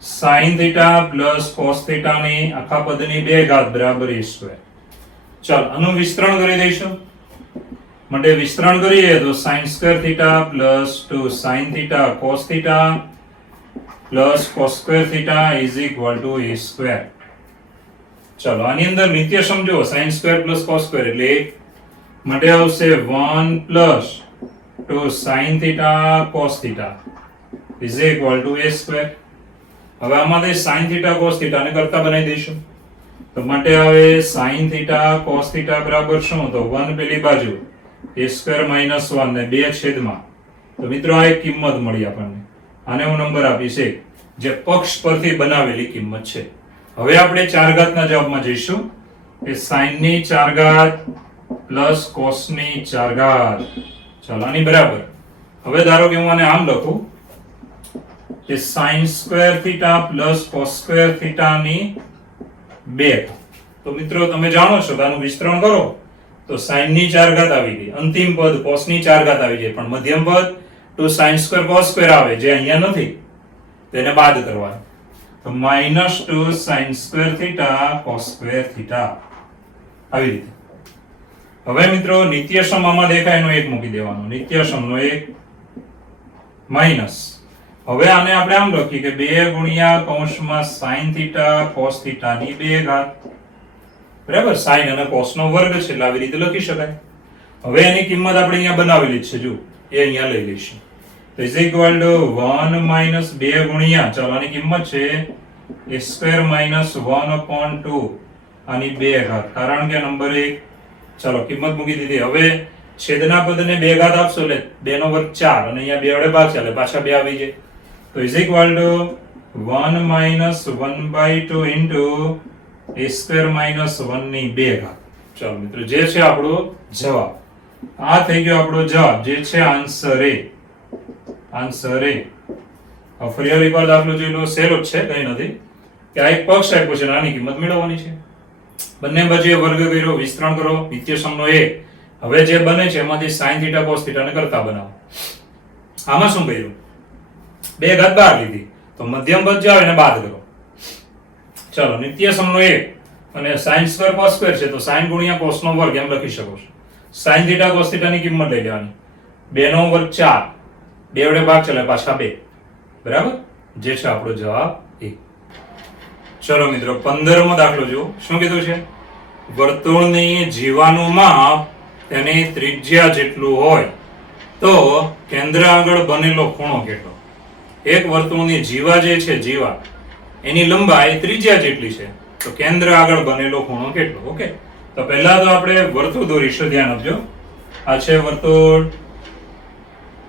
sin θ plus cos θ ની આખા પદની 2 ઘાત બરાબર a સ્ક્વેર. ચાલો આનું વિસ્તરણ કરી દઈશું, માટે વિસ્તરણ કરીએ તો sin square θ plus 2 sin θ cos θ plus cos square θ is equal to a square. ચાલો આની અંદર નિત્યસમ જો sin square plus cos square એટલે 1, માટે આવશે 1 plus 2 sin θ cos θ is equal to a square. હવે આમાંથી sin θ cos θ ને કરતા બનાવી દઈશું, તો માટે આવે sin θ cos θ બરાબર શું? તો 1 પેલી બાજુ a સ્ક્વેર -1 ને 2 છેદમાં, તો મિત્રો આ એક કિંમત મળી આપણને, આને હું નંબર આપીશ 1, જે પક્ષ પરથી બનાવેલી કિંમત છે. હવે આપણે 4 ઘાતના જવાબમાં જઈશું કે sin ની 4 ઘાત પ્લસ cos ની 4 ઘાત. ચાલો આની બરાબર, હવે ધારો કે હું આને આમ લખું કે sin square θ plus cos square θ ની 2. તો મિત્રો તમે જાણો છો કે આનું વિસ્તરણ કરો તો sin ની 4 ઘાત આવી ગઈ, અંતિમ પદ cos ની 4 ઘાત આવી જાય, પણ મધ્યમ પદ 2 sin સ્ક્વેર cos સ્ક્વેર આવે જે અહીંયા નથી, તેને બાદ કરવાનું, તો -2 sin સ્ક્વેર θ cos સ્ક્વેર θ આવી રીતે. હવે મિત્રો નિત્યસમ આમાં દેખાય એનો 1 મૂકી દેવાનો, નિત્યસમનો 1 માઈનસ, હવે આને આપણે આમ લખીએ કે 2 ગુણ્યા કૌંસમાં sin θ cos θ ની 2 ઘાત, બરાબર. sin અને cos નો વર્ગ છે એટલે આવી રીતે લખી શકાય. હવે એની કિંમત આપણે અહીંયા બનાવેલી જ છે, જો એ અહીંયા લઈ લઈશું, તો ઇઝ ઇક્વલ ટુ 1 માઇનસ 2 ગુણ્યા, ચાલો આની કિંમત છે a સ્ક્વેર માઇનસ 1 અપોન 2 આની 2 ઘાત, કારણ કે નંબર 1, ચાલો કિંમત મૂકી દીધી. હવે છેદના પદને 2 ઘાત આપશો એટલે 2 નો વર્ગ 4 અને અહીંયા 2 વડે ભાગ છે એટલે પાછા 2 આવી જાય. તો is equal to 1 minus 1/2 into a square minus 1 ની 2 ઘાત. ચાલો મિત્રો, જે છે આપણો જવાબ, આ થઈ ગયો આપણો જવાબ, જે છે આન્સર એ. આન્સર એ. ફરી એકવાર દાખલો જોઈ લો, સહેલો જ છે, કઈ નથી. કે આ એક પક્ષ આપ્યો છે, આની કિંમત મેળવવાની છે. બંને બાજુએ વર્ગ કર્યો, વિસ્તરણ કરો, નિત્યસમનો એ. હવે જે બને છે એમાંથી sin θ cos θ ને કરતા બનાવો. આમાં શું કર્યું? 2 ઘાત બહાર લીધી, તો મધ્યમ પદ જાવ એને બાદ કરો. ચાલો, નિત્યસમનો 1 અને sin સ્ક્વેર cos સ્ક્વેર છે, તો sin ગુણ્યા cos નો વર્ગ એમ લખી શકો છો. sin θ cos θ ની કિંમત લઈ લેવાની, 2 નો વર્ગ 4, 2 વડે ભાગ ચલે પાછા 2, બરાબર, જે છે આપણો જવાબ એ. ચલો મિત્રો, 15મો દાખલો જુઓ. શું કીધું છે? વર્તુળની જીવાનું માપ તેની ત્રિજ્યા જેટલું હોય તો કેન્દ્ર આગળ બનેલો ખૂણો કેટલો? એક વર્તુળની જીવા જે છે, જીવા એની લંબાઈ ત્રિજ્યા જેટલી છે, તો કેન્દ્ર આગળ બનેલો ખૂણો કેટલો? ઓકે, તો પહેલા તો આપણે વર્તુળ દોરીશું, ધ્યાન આપજો. આ છે વર્તુળ.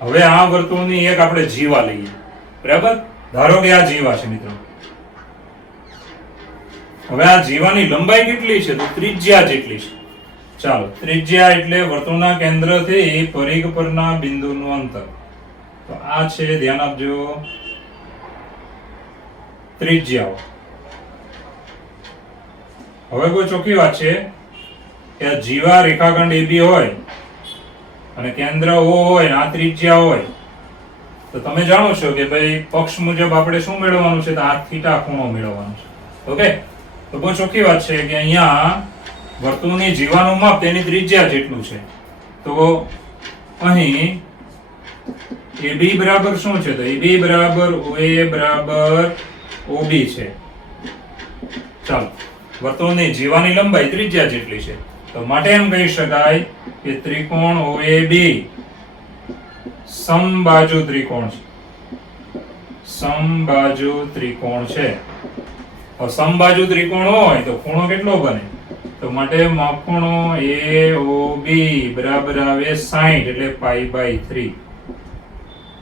હવે આ વર્તુળની એક આપણે જીવા લઈએ, બરાબર. ધારો કે આ જીવા છે મિત્રો. હવે આ જીવાની લંબાઈ કેટલી છે? તો ત્રિજ્યા જેટલી છે. ચાલો, ત્રિજ્યા એટલે વર્તુળના કેન્દ્રથી પરિઘ પરના બિંદુનું અંતર. તો આ છે, ધ્યાન આપજો, ત્રિજ્યાઓ. હવે કોઈ ચોખ્ખી વાત છે કે આ જીવા રેખાખંડ AB હોય અને કેન્દ્ર O હોય ને આ ત્રિજ્યા હોય, તો તમે જાણો છો કે ભાઈ પક્ષ મુજબ આપણે શું મેળવવાનું છે? તો આ થીટા ખૂણો મેળવવાનો છે. ઓકે, તો બહુ ચોખ્ખી વાત છે કે અહીંયા વર્તુળની જીવાનું માપ તેની ત્રિજ્યા જેટલું છે. તો અહીં AB બરાબર શું છે? તો AB બરાબર OA બરાબર OB છે. ચાલો, વર્તુળની જીવાની લંબાઈ ત્રિજ્યા જેટલી છે, તો માટે એમ કહી શકાય કે ત્રિકોણ OAB સમબાજુ ત્રિકોણ છે. સમબાજુ ત્રિકોણ છે. સમબાજુ ત્રિકોણ હોય તો ખૂણો કેટલો બને? તો માટે માપખૂણો AOB બરાબર આવે 60 એટલે π/3.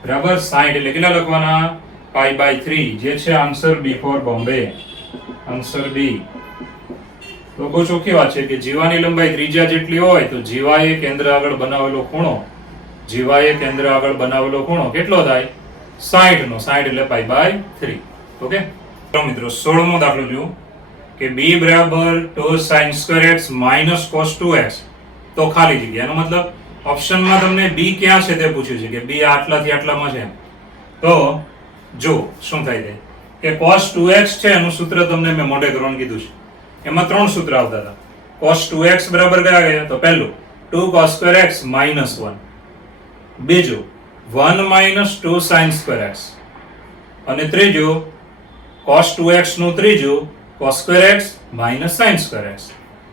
બરાબર, 60 એટલે કેટલા લખવાના? π/3, જે છે answer B for Bombay. Answer B. તો બહુ ચોખ્ખી વાત છે કે જીવાની લંબાઈ ત્રિજ્યા જેટલી હોય તો જીવાએ કેન્દ્ર આગળ બનાવેલો ખૂણો, જીવાએ કેન્દ્ર આગળ બનાવેલો ખૂણો કેટલો થાય? 60 નો. 60 એટલે π/3. ઓકે, તો મિત્રો 16મો દાખલો જુઓ કે b બરાબર 2 sin square x minus cos 2x. તો ખાલી જગ્યા, એનો મતલબ ઓપ્શનમાં તમને b ક્યાં છે તે પૂછ્યું છે કે b આટલાથી આટલામાં છે. તો જો શું થાય છે કે cos 2x છે એનું સૂત્ર તમને મેં મોઢે કરવાનું કીધું છે. એમાં 3 સૂત્ર આવતા હતા. cos 2x બરાબર કયા ગયા? તો પહેલું 2 cos square x minus 1, બીજું 1 minus 2 sin square x, અને ત્રીજું cos 2x નું ત્રીજું cos square x minus sin square x.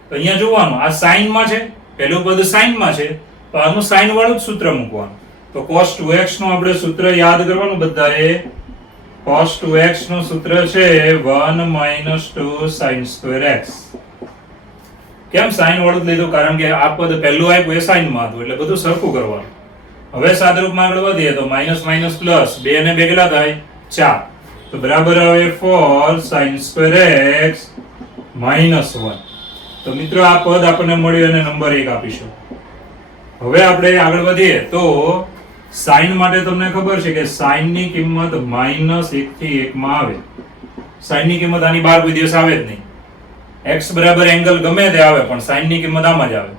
તો અહીંયા જોવાનું, આ sin માં છે, પહેલું પદ sin માં છે, તો આનું sin વાળું જ સૂત્ર મૂકવાનું. તો cos 2x નું આપણે સૂત્ર યાદ કરવાનું બધાએ. cos 2x નું સૂત્ર છે 1 minus 2 sin square x. કેમ sin વાળું જ લીધું? કારણ કે આ પદ પહેલું આપ્યું એ sin માં હતું, એટલે બધું સરખું કરવાનું. હવે સાદરૂપમાં આગળ વધીએ તો માઇનસ માઇનસ પ્લસ 2 ને 2 કેટલા થાય? 4. તો બરાબર આવે 4 sin square x minus 1. તો મિત્રો આ પદ આપણને મળ્યું અને નંબર 1 આપીશું. હવે આપણે આગળ વધીએ તો sin માટે તમને ખબર છે કે sin ની કિંમત -1 થી 1 માં આવે. sin ની કિંમત આની બહાર કોઈ દિવસ આવે જ નહીં. x બરાબર એંગલ ગમે તે આવે પણ sin ની કિંમત આમાં જ આવે.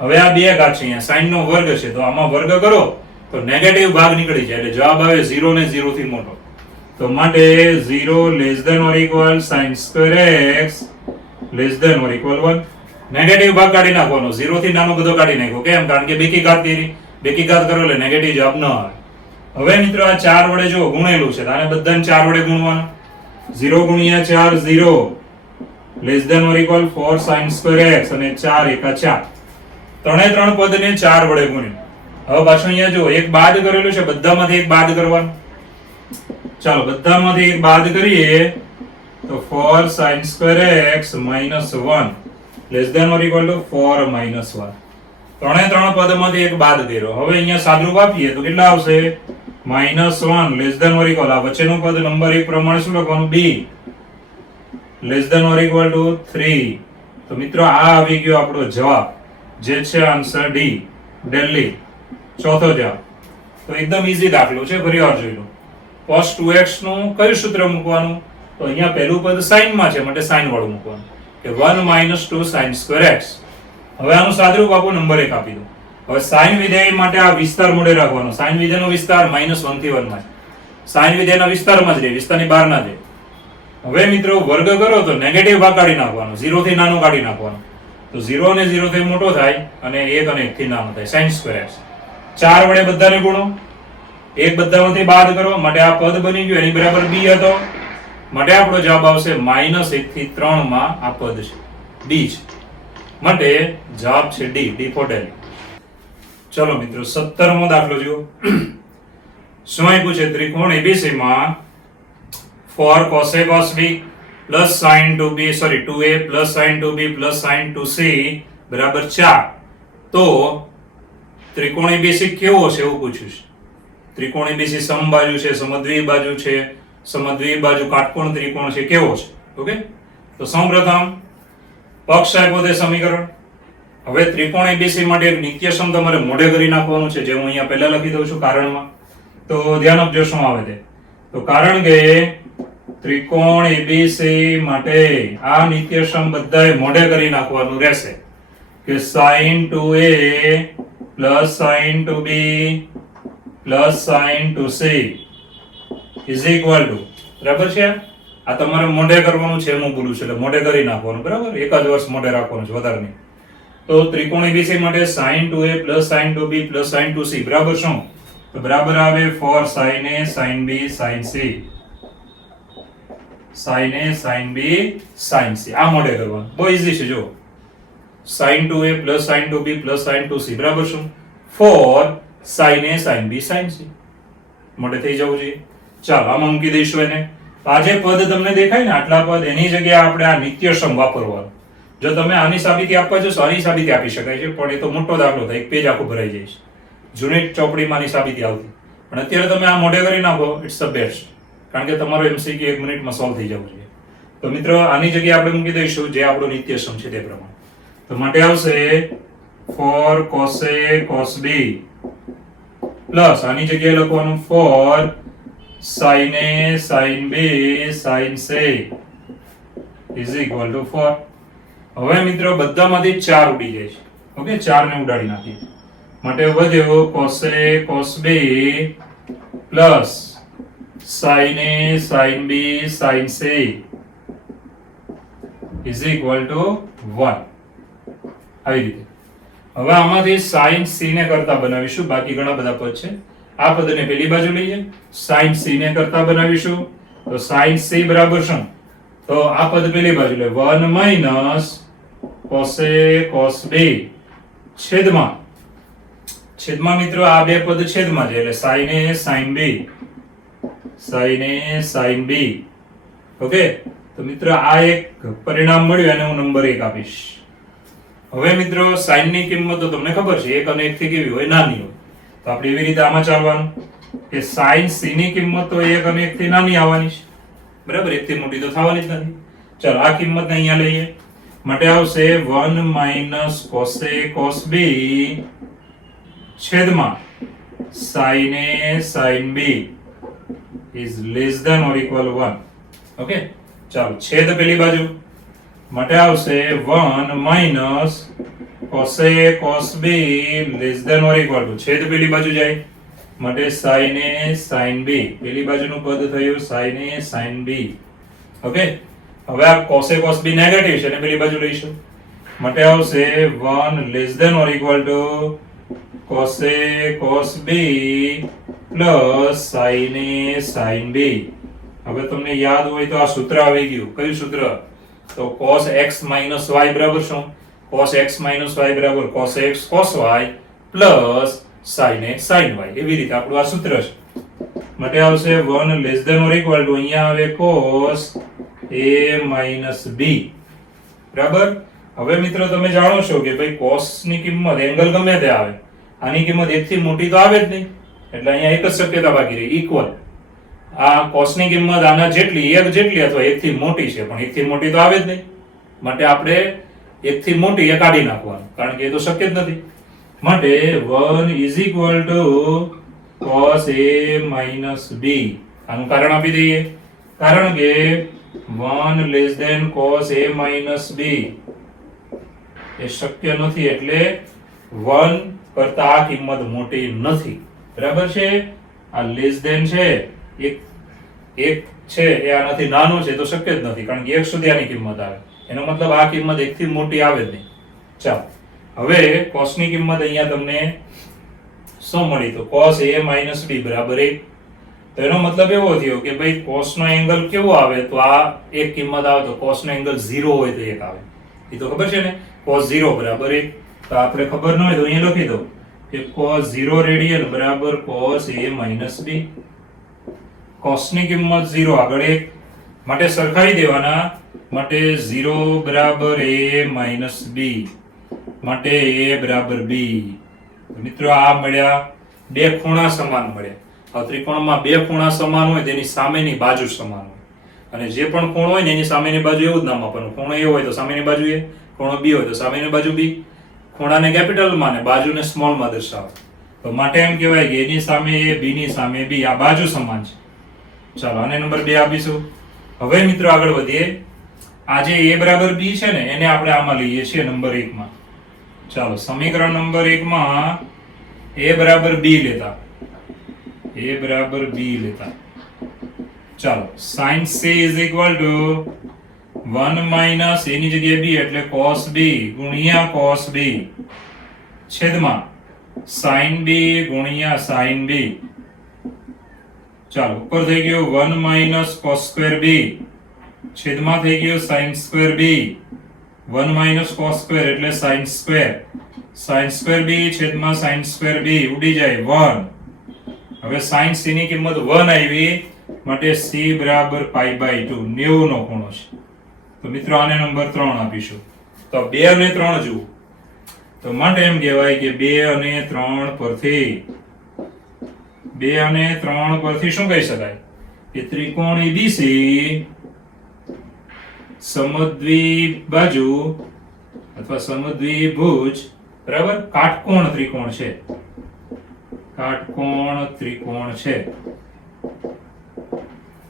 હવે આ 2 ઘાત છે, અહીંયા sin નો વર્ગ છે, તો આમાં વર્ગ કરો તો નેગેટિવ ભાગ નીકળી જાય, એટલે જવાબ આવે 0 ને 0 થી મોટો. તો માટે 0 less than or equal sin square x less than or equal 1. Negative ભાગ કાઢી નાખવાનો, 0 થી નાનો બધો કાઢી નાખો. કેમ? કારણ કે બેકી ઘાત કરી, બેકી ઘાત કરો એટલે નેગેટિવ જવાબ ન આવે. હવે મિત્રો આ 4 વડે જો ગુણેલું છે, તો આને બધાને 4 વડે ગુણવાનું. 0 ગુણ્યા 4 0 less than or equal 4 sin square x, અને 4 એકા 4. ત્રણે ત્રણ પદને 4 વડે ગુણ્યું હવે પાછું અહીંયા જો એક બાદ કરેલું છે, બધામાંથી એક બાદ કરવાનું. ચાલો બધામાંથી એક બાદ કરીએ તો 4 sin square x minus 1 less than or equal to 4 minus 1. ત્રણે ત્રણ પદમાંથી એક બાદ કર્યો. હવે અહીંયા સાદુરૂપ આપીએ તો કેટલા આવશે? -1 less than or equal, આ વચ્ચેનું પદ નંબર 1 પ્રમાણે શું લખવાનું? b less than or equal to 3. તો મિત્રો આ આવી ગયો આપણો જવાબ, જે છે આન્સર ડી, દિલ્હી. ચોથો જવાબ. તો એકદમ ઈઝી દાખલો છે, ફરી વાર જોઈ લો. cos 2x નું કયું સૂત્ર મૂકવાનું? તો અહીંયા પહેલું પદ sin માં છે, માટે sin વાળું મૂકવાનું કે 1 - 2 sin square x. હવે આનું સાદુરૂપ આપો, નંબર 1 આપી દો. હવે sin વિધેય માટે આ વિસ્તાર મોઢે રાખવાનો. sin વિધેયનો વિસ્તાર -1 થી 1 માં છે. sin વિધેયના વિસ્તારમાં જ રહે, વિસ્તારની બહાર ના જાય. હવે મિત્રો વર્ગ કરો તો નેગેટિવ ભાગ કાઢી નાખવાનો, 0 થી નાનો કાઢી નાખવાનો. તો 0 અને 0 થી મોટો થાય અને 1 અને 1 થી નાનો થાય, sin square x. 4 વડે બધાને ગુણો, એક બધામાંથી બાદ કરો, માટે આ પદ બની ગયું, એની બરાબર b હતો, માટે આપણો જવાબ આવશે -1 થી 3 માં આ પદ છે, b છે, માટે જવાબ છે ડી, ડી ફોર દિલ્હી. ચલો મિત્રો 17મો દાખલો જુઓ. શું આપ્યું છે? ત્રિકોણ ABC માં 4 cos A cos B plus sin 2B sorry 2A plus sin 2B plus sin 2C બરાબર 4. તો ત્રિકોણ ABC કેવો છે એવું પૂછ્યું છે. ત્રિકોણ ABC સમબાજુ છે, સમદ્વિબાજુ છે, સમદ્વિબાજુ કાટકોણ ત્રિકોણ છે, કેવો છે? ઓકે, તો સૌપ્રથમ પક્ષ આપ્યો તે સમીકરણ. હવે ત્રિકોણ ABC માટે એક નિત્યસમ તમારે મોઢે કરી નાખવાનું છે, જે હું અહીંયા પહેલા લખી દઉં છું કારણમાં. તો ધ્યાન આપજો શું આવે તે. તો કારણ કે ત્રિકોણ ABC માટે આ નિત્યસમ બધાએ મોઢે કરી નાખવાનું રહેશે કે sin 2A plus sin 2B plus sin 2C is equal to, બરાબર છે? આ તમારે મોઢે કરવાનું છે, હું બોલું છું એટલે મોઢે કરી નાખવાનું, બરાબર? એક જ વર્ષ મોઢે રાખવાનું છે, વધારે નહીં. તો ત્રિકોણ ABC માટે sin 2A plus sin 2B plus sin 2C બરાબર શું? તો બરાબર આવે 4 sin A sin B sin C, sin A sin B sin C. આ મોઢે કરવાનું, બહુ ઈઝી છે. જો sin 2A plus sin 2B plus sin 2C બરાબર શું? 4 sin A sin B sin C. મોઢે થઈ જવું જોઈએ. ચાલો આમાં મૂકી દઈશું એને. આ જે પદ તમને દેખાય ને આટલા પદ, એની જગ્યાએ આપણે આ નિત્યસમ વાપરવાનું. જો તમે આની સાબિતી આપવા જશો, આની સાબિતી આપી શકાય છે, પણ એ તો મોટો દાખલો થાય, એક પેજ આખું ભરાઈ જાય છે. જૂની ચોપડીમાંની સાબિતી આવતી, પણ અત્યારે તમે આ મોઢે કરી નાખો, ઇટ્સ ધ બેસ્ટ. કારણ કે તમારો MCQ 1 મિનિટમાં સોલ્વ થઈ જવું જોઈએ. તો મિત્રો આની જગ્યાએ આપણે મૂકી દઈશું જે આપણો નિત્યસમ છે તે પ્રમાણે. તો માટે આવશે 4 cos A cos B plus આની જગ્યાએ લખવાનું 4 sin A sin B sin C is equal to 4. હવે મિત્રો બધામાંથી 4 ઉડી જાય છે. ઓકે, 4 ને ઉડાડી નાખીએ. માટે વધ્યો cos A cos B plus sin A sin B sin C is equal to 1. આવી રીતે. હવે આમાંથી sin C ને કરતા બનાવીશું, બાકી ઘણા બધા પદ છે. આ પદને પેલી બાજુ લઈએ, sin C ને કરતા બનાવીશું, તો sin C બરાબર શું? તો આ પદ પેલી બાજુ લે 1 minus cos A cos B છેદમાં મિત્રો આ બે પદ છેદમાં છે એટલે sin A sin B sin B. Okay, તો મિત્રો આ એક પરિણામ મળ્યું, એને હું નંબર 1 આપીશ. હવે મિત્રો sin ની કિંમત તો તમને ખબર છે, 1 અને 1 થી કેવી હોય? નાની હોય. તો આપણે એવી રીતે આમાં ચાલવાનું કે sin C ની કિંમત તો 1 અને 1 થી નાની આવવાની છે, બરાબર? 1 થી મોટી તો થવાની જ નથી. ચાલો આ કિંમતને અહીંયા લઈએ, માટે આવશે 1 minus cos A cos B છેદમાં sin A sin B is less than or equal 1. Okay, ચાલો છેદ પેલી બાજુ, માટે આવશે 1 minus cos A cos B less than or equal to, છેદ પેલી બાજુ જાય, માટે sin A sin B, પેલી બાજુનું પદ થયું sin A sin B. Okay, હવે આ cos A cos B negative છે ને પેલી બાજુ લઈશું, માટે આવશે 1 less than or equal to cos A cos B plus sin A sin B. હવે તમને યાદ હોય તો આ સૂત્ર આવી ગયું. કયું સૂત્ર? તો cos x minus y બરાબર શું? cos x minus y બરાબર cos x cos y plus sin a sin y. એવી રીતે આપણું આ સૂત્ર છે. માટે આવશે 1 less than or equal to અહીંયા આવે cos a minus b. બરાબર. હવે મિત્રો તમે જાણો છો કે ભાઈ cos ની કિંમત એંગલ ગમે તે આવે, આની કિંમત 1 થી મોટી તો આવે જ નહીં, એટલે અહીંયા એક જ શક્યતા બાકી રહી, ઇક્વલ. આ cos ની કિંમત આના જેટલી 1 જેટલી અથવા 1 થી મોટી છે, પણ 1 થી મોટી તો આવે જ નહીં. માટે આપણે 1 થી મોટી એ કાઢી નાખવાનું, કારણ કે એ તો શક્ય જ નથી. માટે 1 is equal to cos a minus b. આનું કારણ આપી દઈએ, કારણ કે 1 less than cos a minus b એ શક્ય નથી, એટલે 1 કરતા આ કિંમત મોટી નથી. બરાબર છે. આ લેસ ધેન છે, એક છે એ આનાથી નાનો છે તો શક્ય જ નથી, કારણ કે 1 સુધી આની કિંમત આવે, એનો મતલબ આ કિંમત 1 થી મોટી આવે જ નહીં. ચાલો, હવે cos ની કિંમત અહીંયા તમને શું મળી? તો cos a minus b બરાબર 1. તો એનો મતલબ એવો થયો કે ભાઈ cos નો એંગલ કેવો આવે? તો આ એક કિંમત આવે તો cos નો એંગલ 0 હોય તો 1 આવે. એ તો ખબર છે ને, cos 0 બરાબર 1. તો આપણે ખબર ન હોય તો અહીંયા લખી દો કે cos 0 રેડિયન બરાબર cos a minus b. cos ની કિંમત 0 આગળ 1, માટે સરખાવી દેવાના. માટે 0 બરાબર a minus b, માટે a બરાબર b. મિત્રો આ મળ્યા બે ખૂણા સમાન મળ્યા. આ ત્રિકોણમાં બે ખૂણા સમાન હોય તેની સામેની બાજુ સમાન હોય, અને જે પણ ખૂણો હોય ને એની સામેની બાજુ એવું જ નામ આપવાનું. ખૂણો એ હોય તો સામેની બાજુ a, ખૂણો b હોય તો સામેની બાજુ b. ખૂણાને કેપિટલમાં ને બાજુને સ્મોલમાં દર્શાવે. તો માટે એમ કહેવાય કે એની સામે a, b ની સામે b, આ બાજુ સમાન છે. ચાલો, આને નંબર 2 આપીશું. હવે મિત્રો આગળ વધીએ. આ જે a બરાબર b છે ને એને આપણે આમાં લઈએ છીએ નંબર 1 માં. ચાલો, સમીકરણ નંબર 1 માં a બરાબર b લેતા, a બરાબર b લેતા. ચાલો, sin c is equal to 1 minus a ની જગ્યાએ b એટલે cos b ગુણ્યા cos b છેદમાં sin b ગુણ્યા sin b. ચાલો, ઉપર થઈ ગયું 1 minus cos square b છેદમાં થઈ ગયું sin square b. 1 minus cos square એટલે sin square, sin square b છેદમાં sin square b ઉડી જાય 1. હવે sin c ની કિંમત 1 આવી, માટે c બરાબર પાઈ બાય 2, 90 નો ખૂણો છે. તો મિત્રો આને નંબર 3 આપીશું. તો 2 અને 3 જુઓ, તો માટે એમ કહેવાય કે 2 અને 3 પરથી, 2 અને 3 પરથી શું કહી શકાય કે ત્રિકોણ ABC સમદ્વિબાજુ અથવા સમદ્વિભુજ બરાબર કાટકોણ ત્રિકોણ છે. કાટકોણ ત્રિકોણ છે.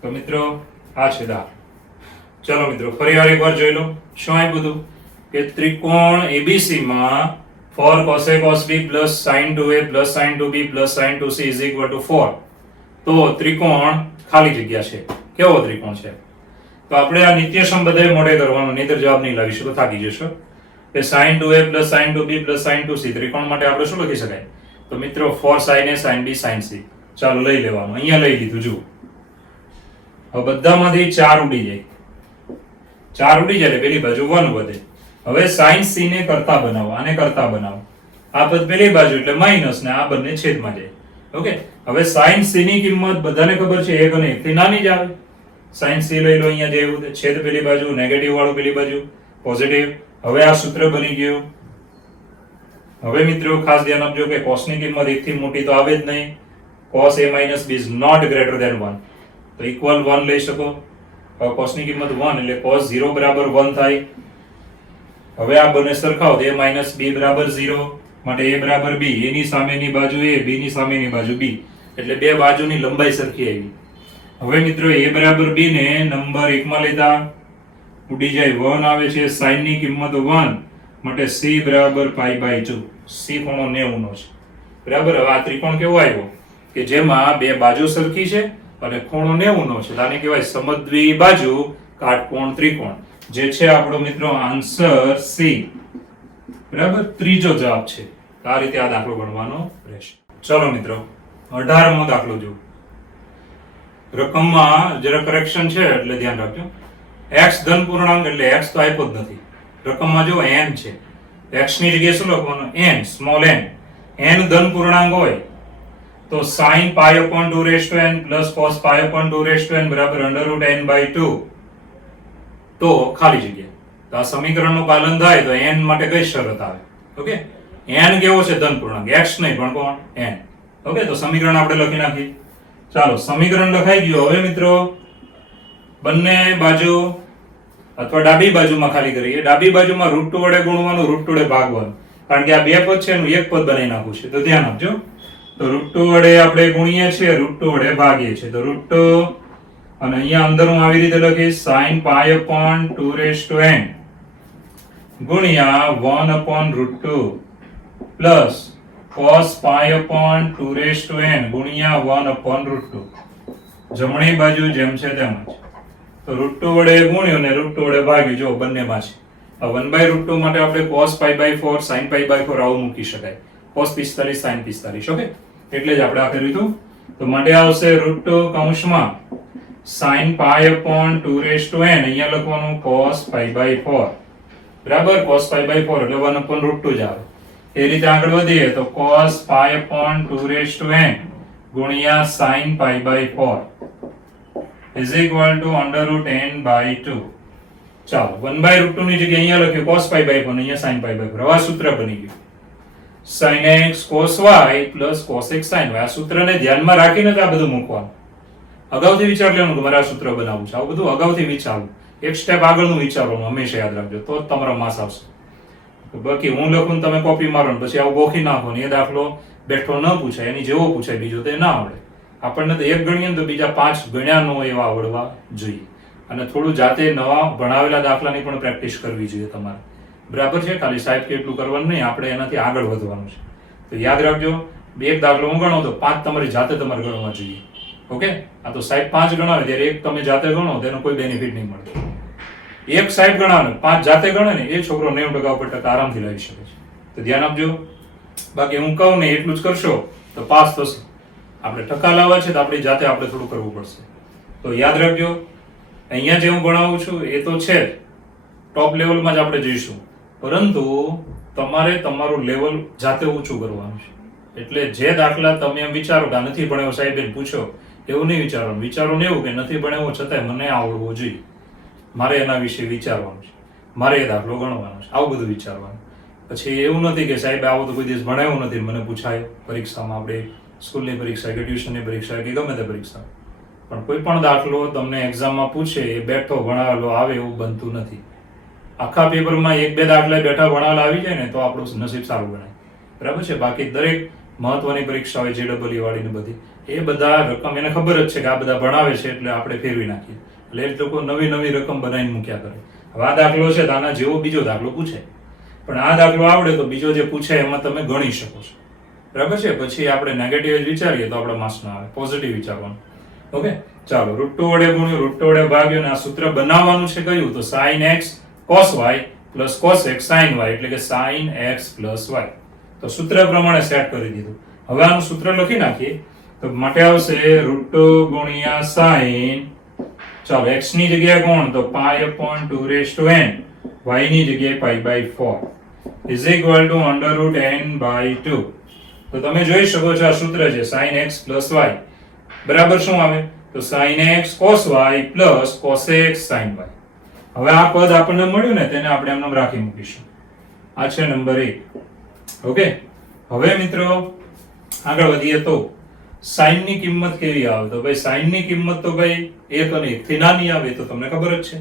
તો મિત્રો આ છે દાખલો. ચલો મિત્રો ફરી એકવાર જોઈ લો. શું આપ્યું હતું કે ત્રિકોણ ABC માં 4 cos a cos b plus sin 2a plus sin 2b plus sin 2c is equal to 4. તો ત્રિકોણ ખાલી જગ્યા છે. કેવો ત્રિકોણ છે? તો આપણે આ નિત્યસમ બધાય મોડે કરવાનો, નહીતર જવાબ નહીં લાવી શકો, થાકી જશો. કે sin 2a plus sin 2b plus sin 2c ત્રિકોણ માટે આપણે શું લખી શકાય? તો મિત્રો 4 sin a sin b sin c. ચાલો લઈ લેવાનું. અહીંયા લઈ લીધું. જુઓ, હવે બધામાંથી 4 ઉડી જાય. 4 ઉડી જાય પેલી બાજુ 1 વધે. હવે sin c ને કરતા બનાવો, આને કરતા બનાવો. આ પદ પેલી બાજુ એટલે માઈનસ ને આ બંને છેદમાં જાય. ઓકે, હવે sin c ની કિંમત બધાને ખબર છે 1 અને 1 થી નાની જ આવે. sin c લઈ લો. અહીંયા જેવું છેદ પેલી બાજુ, નેગેટિવ વાળું પેલી બાજુ પોઝિટિવ. હવે આ સૂત્ર બની ગયું. હવે મિત્રો ખાસ ધ્યાન આપજો કે cos ની કિંમત 1 થી મોટી તો આવે જ નહીં. cos a minus b is not greater than 1. તો ઇક્વલ 1 લઈ શકો. હવે cos ની કિંમત 1 એટલે cos 0 બરાબર 1 થાય. હવે આ બંને સરખાવો તો a minus b બરાબર 0, માટે a બરાબર b. a ની સામેની બાજુ a, b ની સામેની બાજુ b, એટલે બે બાજુની લંબાઈ સરખી આવી. હવે મિત્રો a બરાબર b ને નંબર 1 માં લેતા ઉડી જાય 1 આવે છે. sin ની કિંમત 1, માટે c બરાબર પાઈ બાય 2. c ખૂણો 90 નો છે. બરાબર. હવે આ ત્રિકોણ કેવો આવ્યો કે જેમાં બે બાજુ સરખી છે અને ખૂણો 90 નો છે. આને કહેવાય સમદ્વિબાજુ કાટકોણ ત્રિકોણ, જે છે આપણો મિત્રો આન્સર C. બરાબર. ત્રીજો જવાબ છે. આ રીતે આ દાખલો ગણવાનો રહેશે. ચલો મિત્રો 18મો દાખલો જુઓ. રકમમાં જરા કરેક્શન છે એટલે ધ્યાન રાખજો. x ધન પૂર્ણાંક એટલે x તો આપ્યો જ નથી. રકમમાં જો n છે, x ની જગ્યાએ શું લખવાનું? n, small n. n ધન પૂર્ણાંક હોય તો sin pi upon 2 raised to n plus cos pi upon 2 raised to n બરાબર √n/2 તો ખાલી જગ્યા. તો આ સમીકરણનું પાલન થાય તો n માટે કઈ શરત આવે? ઓકે, n કેવો છે? ધન પૂર્ણાંક. x નહીં પણ કોણ? n. ઓકે, તો સમીકરણ આપણે લખી નાખીએ. ચાલો, સમીકરણ લખાઈ ગયું. હવે મિત્રો બંને બાજુ અથવા ડાબી બાજુમાં ખાલી કરીએ. ડાબી બાજુમાં √2 વડે ગુણવાનું, √2 વડે ભાગવાનું, કારણ કે આ બે પદ છે એનું એક પદ બનાવી નાખવું છે. તો ધ્યાન આપજો, તો √2 વડે આપણે ગુણીએ છીએ, √2 વડે ભાગીએ છીએ. તો √2 અને અહીંયા અંદર હું આવી રીતે લખીશ sin pi upon 2 raised to n ગુણ્યા 1 upon √2 plus cos pi upon 2 raised to n ગુણ્યા 1 upon √2. જમણી બાજુ જેમ છે તેમ જ. તો √2 વડે ગુણ્યું ને √2 વડે ભાગ્યું. જો બંનેમાં છે. આ 1/√2 માટે આપણે cos pi/4 sin pi/4 આવું મૂકી શકાય. cos 45 sin 45. ઓકે, એટલે જ આપણે આ કર્યું હતું. તો માટે આવશે √2 કૌંસમાં sin pi upon 2 raised to n, અહીંયા લખવાનું cos pi/4 બરાબર. cos pi/4 એટલે 1 upon √2 જ આવે. એ રીતે આગળ વધીએ તો cos pi upon 2 raised to n ગુણ્યા sin pi/4 is equal to √n/2. ચાલો, 1/√2 ની જગ્યાએ અહીંયા લખ્યું cos pi/4, અહીંયા sin pi/4. હવે આ સૂત્ર બની ગયું sin x cos y plus cos x sin y. આ સૂત્રને ધ્યાનમાં રાખીને જ આ બધું મૂકવાનું. અગાઉથી વિચાર લેવાનું કે મારે આ સૂત્ર બનાવવું છે. આવું બધું અગાઉથી વિચારવું. એક સ્ટેપ આગળનું વિચારવાનું હંમેશા યાદ રાખજો, તો જ તમારો માસ આવશે. બાકી હું લખું તમે કોપી મારો ને પછી આવું ગોખી નાખો ને એ દાખલો બેઠો ન પૂછાય, એની જેવો પૂછાય બીજો તે ના આવડે. આપણને તો એક ગણીએ ને તો બીજા 5 ગણ્યા ન હોય એવા આવડવા જોઈએ. અને થોડું જાતે નવા ભણાવેલા દાખલાની પણ પ્રેક્ટિસ કરવી જોઈએ તમારે. બરાબર છે? ખાલી સાહેબ કે એટલું કરવાનું નહીં, આપણે એનાથી આગળ વધવાનું છે. તો યાદ રાખજો, એક દાખલો હું ગણો તો 5 તમારી જાતે તમારે ગણવા જોઈએ. ઓકે, આ તો સાહેબ 5 ગણાવે ત્યારે એક તમે જાતે ગણો તેનો કોઈ બેનિફિટ નહીં મળે. એક સાહેબ ગણાવે 5 જાતે ગણે ને એ છોકરો 90% ઉપર ટકા આરામથી લાવી શકે છે. તો ધ્યાન આપજો. બાકી હું કહું ને એટલું જ કરશો તો પાસ થશે. આપણે ટકા લાવવા છે તો આપણી જાતે આપણે થોડું કરવું પડશે. તો યાદ રાખજો, અહીંયા જે હું ભણાવું છું એ તો છે ટોપ લેવલમાં જ આપણે જઈશું, પરંતુ તમારે તમારું લેવલ જાતે ઊંચું કરવાનું છે. એટલે જે દાખલા તમે એમ વિચારો કે નથી ભણ્યો સાહેબે પૂછો, એવું નહીં વિચારવાનું. વિચારો ને એવું કે નથી ભણ્યો છતાંય મને આવડવું જોઈએ, મારે એના વિશે વિચારવાનું છે, મારે એ દાખલો ગણવાનો છે, આવું બધું વિચારવાનું. પછી એવું નથી કે સાહેબ આવો તો કોઈ દિવસ ભણાવ્યો નથી મને પૂછાયો પરીક્ષામાં, આપણે સ્કૂલની પરીક્ષા કે ટ્યુશનની પરીક્ષા કે ગમે તે પરીક્ષા, પણ કોઈ પણ દાખલો તમને એક્ઝામમાં પૂછે એ બેઠો ભણાવેલો આવે એવું બનતું નથી. આખા પેપરમાં 1-2 દાખલા બેઠા ભણાવેલા આવી જાય ને તો આપણું નસીબ સારું ગણાય. બરાબર છે? બાકી દરેક મહત્વની પરીક્ષા હોય JEE વાળીને બધી, એ બધા રકમ એને ખબર જ છે કે આ બધા ભણાવે છે એટલે આપણે ફેરવી નાખીએ. એટલે એ લોકો નવી નવી રકમ બનાવીને મૂક્યા કરે. હવે આ દાખલો છે તો આના જેવો બીજો દાખલો પૂછે, પણ આ દાખલો આવડે તો બીજો જે પૂછે એમાં તમે ગણી શકો છો. બરાબર છે? પછી આપણે નેગેટિવ જ વિચારીએ તો આપણા માર્ક્સ ના આવે, પોઝિટિવ વિચારવાનું. ઓકે, ચાલો, √2 વડે ગુણ્યું, √2 વડે ભાગ્યું અને આ સૂત્ર બનાવવાનું છે કયું? તો sin x cos y plus cos x sin y, એટલે કે sin x plus y. તો સૂત્ર પ્રમાણે સેટ કરી દીધું. હવે આનું સૂત્ર લખી નાખીએ તો માટે આવશે √2 ગુણ્યા sin, ચાલો x ની જગ્યાએ કોણ? તો pi upon 2 raised to n, y ની જગ્યાએ pi/4 is equal to √n/2. તો તમે જોઈ શકો છો આ સૂત્ર છે sin x plus y બરાબર શું આવે? તો sin x cos y plus cos x sin y. હવે આ પદ આપણને મળ્યું ને તેને આપણે એમ રાખી મૂકીશું. આ છે નંબર 1. ઓકે, હવે મિત્રો આગળ વધીએ તો sin ની કિંમત કેવી આવે? તો ભાઈ sin ની કિંમત તો ભાઈ 1 અને 1 થી નાની આવે તો તમને ખબર જ છે.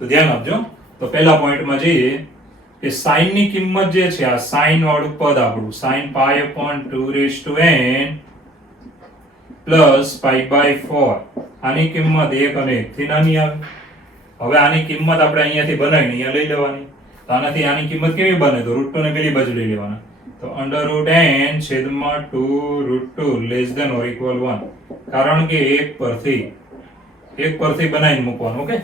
તો ધ્યાન આપજો. તો પહેલા પોઈન્ટમાં જઈએ કે sin ની કિંમત જે છે આ sin વાળું પદ આપણું sin pi upon 2 raised to n plus pi/4, આની કિંમત 1 અને 1 થી નાની આવે. હવે આની કિંમત આપણે અહીંયાથી બનાવીને અહીંયા લઈ લેવાની. તો આનાથી આની કિંમત કેવી બને? તો √2 ને પેલી બાજુ લઈ લેવાના. તો √n છેદમાં 2 √2 લેસ ધેન ઓર ઇક્વલ 1, કારણ કે એક પરથી બનાવીને મૂકવાનું. ઓકે,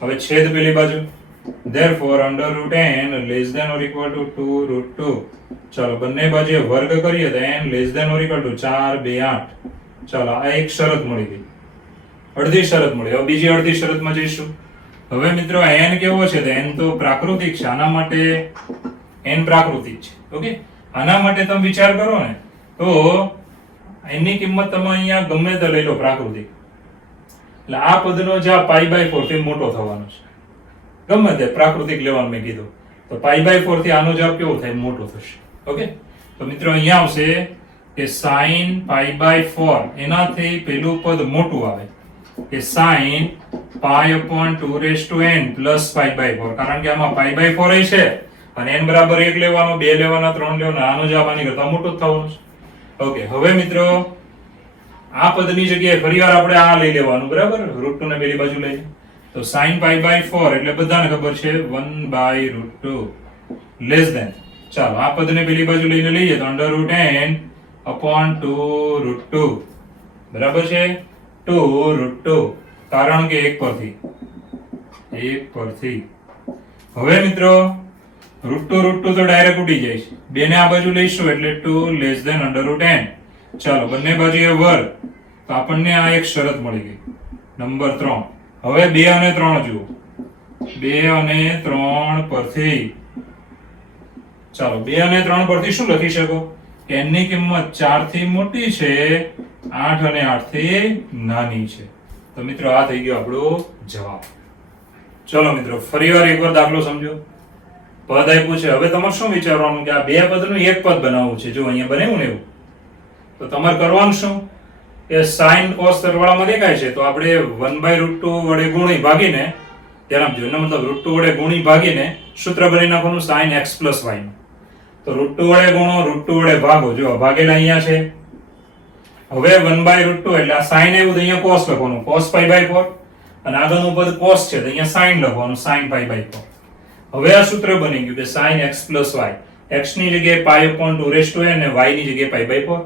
હવે છેદ પેલી બાજુ, therefore √n less than or equal to 2 √2. ચાલો, બંને બાજુએ વર્ગ કરીએ તો n less than or equal to 4 2 8. ચાલો, આ એક શરત મળી ગઈ, અડધી શરત મળી. હવે બીજી અડધી શરતમાં જઈશું. હવે મિત્રો n કેવો છે? તો n તો પ્રાકૃતિક છે, આના માટે n પ્રાકૃતિક છે. ઓકે, આના માટે તમે વિચાર કરો ને તો એની કિંમત તમે અહીંયા ગમે તે લઈ લો પ્રાકૃતિક, એટલે આ પદનો જે π/4 થી મોટો થવાનો છે, ગમે તે પ્રાકૃતિક લેવાનું મેં કીધું, તો π/4 થી આનો જવાબ કેવો થાય? મોટો થશે. ઓકે, તો મિત્રો અહીંયા આવશે કે sin π/4 એનાથી પેલું પદ મોટું આવે કે sin π/2n પ્લસ π/4, કારણ કે આમાં π/4 છે અને n બરાબર 1 લેવાનો, 2 લેવાના, 3 લેવાના, આનો જવાબ આની કરતા મોટો જ થવાનો છે. ઓકે, હવે મિત્રો આ પદની જગ્યાએ ફરીવાર આપણે આ લઈ લેવાનું, બરાબર, √2 ને પેલી બાજુ લઈએ તો sin π/4 એટલે બધાને ખબર છે 1/√2 લેસ ધેન, ચાલો આ પદને પેલી બાજુ લઈને લઈએ તો √n/2√2 બરાબર છે 2√2, કારણ કે 1 પરથી. હવે મિત્રો √2 તો ડાયરેક્ટ ઉડી જાય છે, બે ને આ બાજુ લઈશું એટલે 2 લેસ ધેન √n. ચાલો બંને બાજુએ વર્ગ, તો આપણને આ એક શરત મળી ગઈ નંબર 3. હવે 2 અને 3 જુઓ, 2 અને 3 પરથી, ચાલો 2 અને 3 પરથી શું લખી શકો કે n ની કિંમત 4 થી મોટી છે, 8 અને 8 થી નાની છે. તો મિત્રો આ થઈ ગયો આપણો જવાબ. ચલો મિત્રો ફરીવાર એકવાર દાખલો સમજો. પદ આપ્યું છે, હવે તમારે શું વિચારવાનું કે આ બે પદનું એક પદ બનાવવું છે. જો અહીંયા બનાવ્યું ને એવું, તો તમારે કરવાનું શું કે sin cos સરવાળામાં દેખાય છે તો આપણે 1/√2 વડે ગુણી ભાગીને, ધ્યાન આપજો, એનો મતલબ √2 વડે ગુણી ભાગીને સૂત્ર બનાવી નાખવાનું sin x + y નું. તો √2 વડે ગુણો, √2 વડે ભાગો, જો ભાગેલા અહીંયા છે. હવે 1/√2 એટલે આ sin આવ્યું તો અહીંયા cos લખવાનું, cos π/4, અને આગળનું પદ cos છે તો અહીંયા sin લખવાનું, sin π/4. હવે આ સૂત્ર બની ગયું કે sin x + y, x ની જગ્યાએ π/2n અને y ની જગ્યાએ π/4.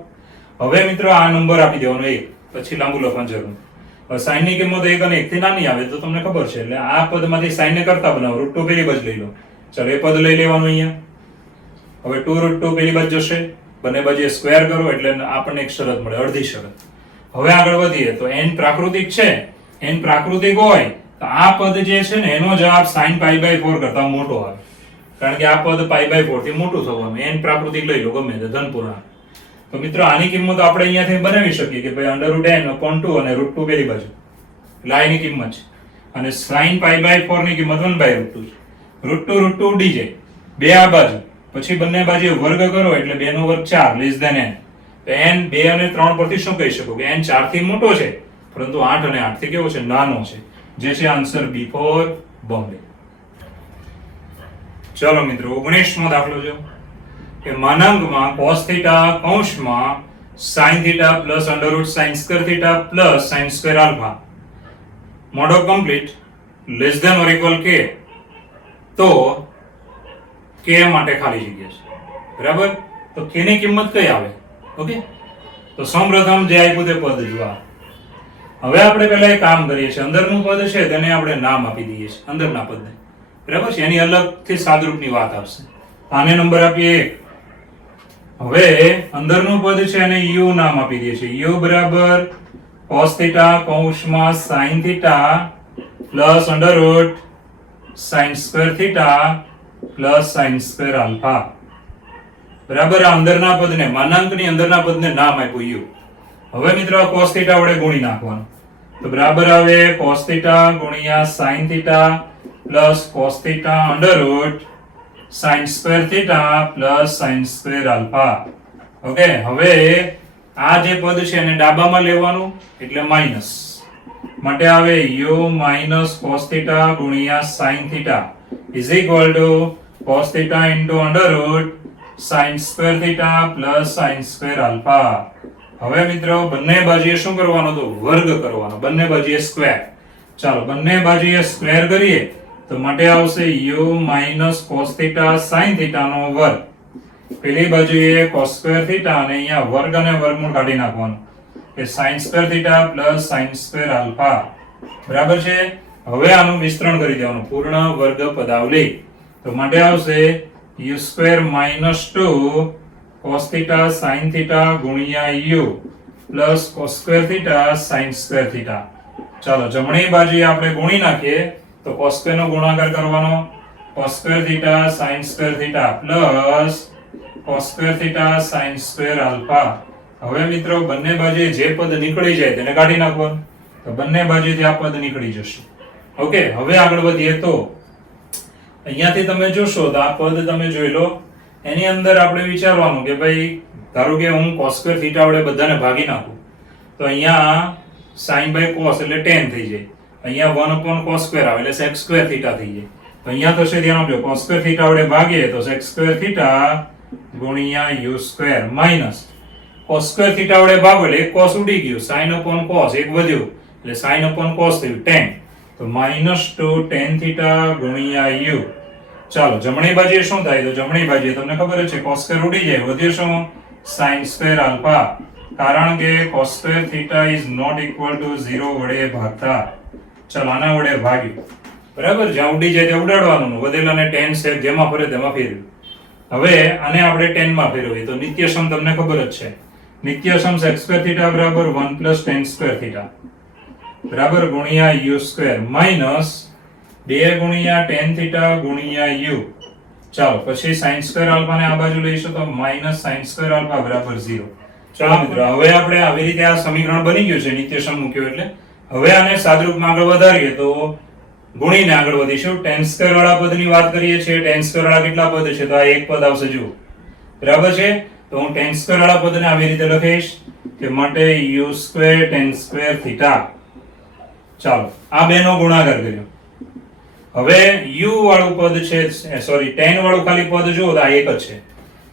હવે મિત્રો આ નંબર આપી દેવાનો 1, પછી લાંબુ લખવાની જરૂર. હવે sin ની કિંમત 1 અને 1 થી નાની આવે તો તમને ખબર છે, એટલે આ પદમાંથી sin ને કરતા બનાવો, √2 પેલી બાજુ લઈ લો. ચલો એ પદ લઈ લેવાનું અહીંયા. હવે 2√2 પેલી બાજુ જશે, બંને બાજુએ સ્ક્વેર કરો એટલે આપણને એક શરત મળે, અડધી શરત. હવે આગળ વધીએ તો n પ્રાકૃતિક છે, n પ્રાકૃતિક હોય તો આ પદ જે છે ને એનો જવાબ sin π/4 કરતા મોટો આવે, કારણ કે આ પદ π/4 થી મોટું થવાનું. n પ્રાકૃતિક લઈ લો ગમે તે ધન પૂર્ણાંક. તો મિત્રો આની કિંમત આપણે અહીંયાથી બનાવી શકીએ કે ભાઈ √n/2 અને √2 પેલી બાજુ એટલે આ એની કિંમત છે, અને sin π/4 ની કિંમત 1/√2 છે. √2 ઉડી જાય, બે આ બાજુ, પછી બંને બાજુએ વર્ગ કરો એટલે 2 નો વર્ગ 4 લેસ ધેન n. તો n 2 અને 3 પરથી શું કહી શકો કે n 4 થી મોટો છે, પરંતુ 8 અને 8 થી કેવો છે? નાનો છે, જે છે આન્સર B ફોર બોમ્બે. ચલો મિત્રો 19મો દાખલો જો કે માનાંકમાં cos θ કૌંસમાં sin θ plus √sin² θ plus sin² alpha mod of complete less than or equal k, તો k માટે ખાલી જગ્યા છે, બરાબર. તો k ની કિંમત કઈ આવે? ઓકે, તો સૌપ્રથમ જે આપ્યું તે પદ જોવા. હવે આપણે પહેલા એક કામ કરીએ છીએ, અંદરનું પદ છે તેને આપણે નામ આપી દઈએ છીએ, અંદરના પદને, બરાબર છે, એની અલગથી સાદરૂપની વાત આવશે. આને નંબર આપીએ 1. હવે અંદરનું પદ છે એને u નામ આપી દઈએ છીએ, u બરાબર cos θ કૌંસમાં sin θ plus √sin² θ plus sin² alpha, બરાબર. આ અંદરના પદને, માનાંકની અંદરના પદને નામ આપ્યું u. હવે મિત્રો cos θ વડે ગુણી નાખવાનું, તો બરાબર આવે cos θ ગુણ્યા sin θ plus cos θ √sin² θ plus sin² alpha. Okay, હવે આ જે પદ છે એને ડાબામાં લેવાનું એટલે માઈનસ, માટે આવે u માઈનસ cos θ ગુણ્યા sin θ is equal to cos θ into √sin² θ plus sin² alpha. હવે મિત્રો બંને બાજુએ શું કરવાનું? તો વર્ગ કરવાનો, બંને બાજુએ સ્ક્વેર. ચાલો બંને બાજુએ સ્ક્વેર કરીએ તો માટે આવશે u માઈનસ cos θ sin θ નો વર્ગ, પેલી બાજુએ cos² θ અને અહીંયા વર્ગ અને વર્ગમૂળ કાઢી નાખવાનું કે sin² θ પ્લસ sin² આલ્ફા, બરાબર છે. હવે આનું વિસ્તરણ કરી દેવાનું, પૂર્ણ વર્ગ પદાવલી. તો માટે આવશે u² માઈનસ 2 cos θ sin θ ગુણ્યા u પ્લસ cos² θ sin² θ. ચાલો જમણી બાજુએ આપણે ગુણી નાખીએ તો cos² નો ગુણાકાર કરવાનો, cos² θ sin² θ plus cos square theta sin square alpha. હવે મિત્રો બંને બાજુએ જે પદ નીકળી જાય તેને કાઢી નાખવાનું, તો બંને બાજુથી આ પદ નીકળી જશે. ઓકે, હવે આગળ વધીએ તો અહીંયાથી તમે જોશો તો આ પદ તમે જોઈ લો, એની અંદર આપણે વિચારવાનું કે ભાઈ ધારો કે હું cos સ્ક્વેર થીટા વડે બધાને ભાગી નાખું તો અહીંયા sin by cos એટલે tan થઈ જાય, અહીંયા 1 upon cos સ્ક્વેર આવે એટલે sec સ્ક્વેર થીટા થઈ જાય. તો અહીંયા થશે, ધ્યાન આપજો, cos સ્ક્વેર થીટા વડે ભાગીએ તો sec સ્ક્વેર થીટા ગુણ્યા u square minus cos square theta વડે ભાગો એટલે એક cos ઉડી ગયું, sin upon cos એક વધ્યું એટલે sin upon cos થયું tan, તો -2 tan થીટા ગુણ્યા u. ચાલો જમણી બાજુએ શું થાય, તો જમણી બાજુએ તમને ખબર છે cos સ્ક્વેર ઉડી જાય, વધ્યું શું sin સ્ક્વેર આલ્ફા, કારણ કે cos square theta is not equal to 0 વડે ભાગતા. ચાલો આના વડે ભાગ્યું, બરાબર, જ્યાં ઉડી જાય ત્યાં ઉડાડવાનું, વધેલાને tan sec જેમાં ફરે તેમાં ફેરવ્યું. હવે આને આપણે tan માં ફેરવીએ તો નિત્યસમ તમને ખબર જ છે, નિત્યસમ sec સ્ક્વેર થીટા બરાબર 1 + tan સ્ક્વેર થીટા બરાબર ગુણ્યા u સ્ક્વેર માઈનસ 2 ગુણ્યા tan થીટા ગુણ્યા u. ચાલો પછી sin સ્ક્વેર આલ્ફા ને આ બાજુ લઈશું તો માઈનસ sin સ્ક્વેર આલ્ફા બરાબર 0. ચાલો મિત્રો, હવે આપણે આવી રીતે આ સમીકરણ બની ગયું છે નિત્યસમ મૂક્યો એટલે. હવે આને સાદરૂપમાં આગળ વધારીએ તો ગુણીને આગળ વધીશું. tan સ્ક્વેર વાળા પદની વાત કરીએ છીએ, tan સ્ક્વેર વાળા કેટલા પદ છે, તો આ એક પદ આવશે જુઓ, બરાબર છે. તો હું tan સ્ક્વેર વાળા પદને આવી રીતે લખીશ કે માટે u square tan square theta. ચાલો આ બેનો ગુણાકાર કર્યો. હવે u વાળું પદ છે, સોરી tan વાળું ખાલી પદ જુઓ તો આ એક જ છે,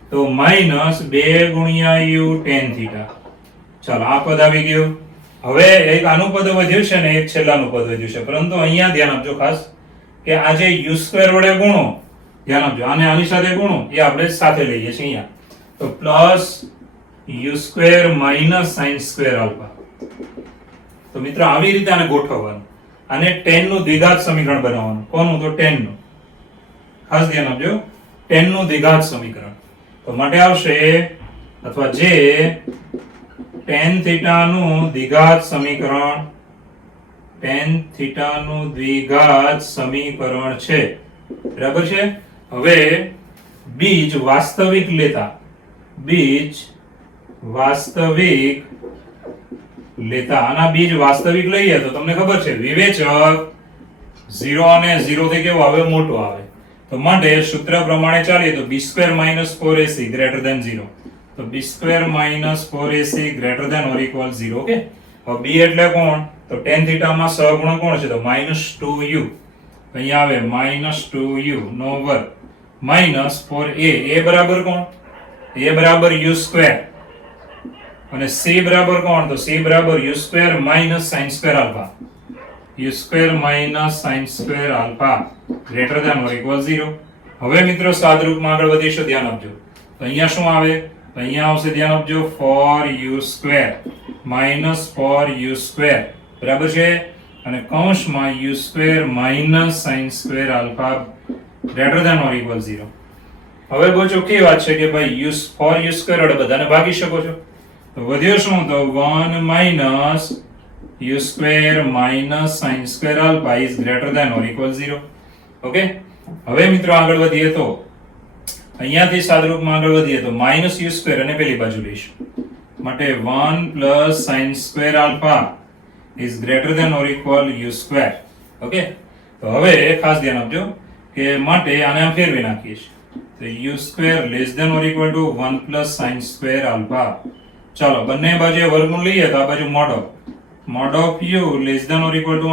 તો -2 ગુણ્યા u tan થીટા. ચાલો આ પદ આવી ગયું. હવે એક આનું પદ વધ્યું છે ને એક છેલ્લાનું પદ વધ્યું છે, પરંતુ અહીંયા ધ્યાન આપજો ખાસ કે આ જે u સ્ક્વેર વડે ગુણો, ધ્યાન આપજો, આને આની સાથે ગુણો એ આપણે સાથે લઈએ છીએ અહીંયા, તો plus u square minus sin square alpha. તો મિત્રો આવી રીતે આને ગોઠવવાનું, આને tan નું દ્વિઘાત સમીકરણ બનાવવાનું. કોનું, તો tan નું, ખાસ ધ્યાન આપજો, tan નું દ્વિઘાત સમીકરણ. તો માટે આવશે અથવા જે tan થીટા નું દ્વિઘાત સમીકરણ, tan થીટા નું દ્વિઘાત સમીકરણ છે, બરાબર છે. હવે બીજ વાસ્તવિક લેતા, બીજ વાસ્તવિક લેતા, આના બીજ વાસ્તવિક લઈએ તો તમને ખબર છે વિવેચક 0 અને 0 થી કેવું આવે, મોટું આવે. તો માટે સૂત્ર પ્રમાણે ચાલીએ તો b² - 4ac greater than 0, તો b² - 4ac greater than or equal 0. Okay, હવે b એટલે કોણ, તો tan થીટા માં સહગુણક કોણ છે, તો -2u, અહીંયા આવે -2u નો વર્ગ માઈનસ 4a, a બરાબર કોણ, a બરાબર u સ્ક્વેર, અને c બરાબર કોણ, તો c બરાબર u square minus sin square alpha, u square minus sin square alpha greater than or equal 0. હવે મિત્રો સાદરૂપમાં આગળ વધીશું, ધ્યાન આપજો. તો અહીંયા શું આવે, તો અહીંયા આવશે, ધ્યાન આપજો, 4u square minus 4u square, બરાબર છે, અને કૌંસમાં u square minus sin square alpha greater than or equal 0. હવે બહુ ચોખ્ખી વાત છે કે ભાઈ 4u સ્ક્વેર વડે બધાને ભાગી શકો છો, તો વધ્યો શું, તો 1 minus u square minus sin square alpha is greater than or equal 0. Okay, હવે મિત્રો આગળ વધીએ તો અહીંયાથી સાદરૂપમાં આગળ વધીએ તો -u સ્ક્વેર અને પેલી બાજુ લઈશું, માટે 1 + sin square alpha is greater than or equal u square. Okay, તો હવે ખાસ ધ્યાન આપજો કે માટે આને આમ ફેરવી નાખીએ છીએ, તો u square less than or equal to 1 + sin square alpha. ચાલો બંને બાજુએ વર્ગમૂળ લઈએ તો આ બાજુ mod of u less than or equal to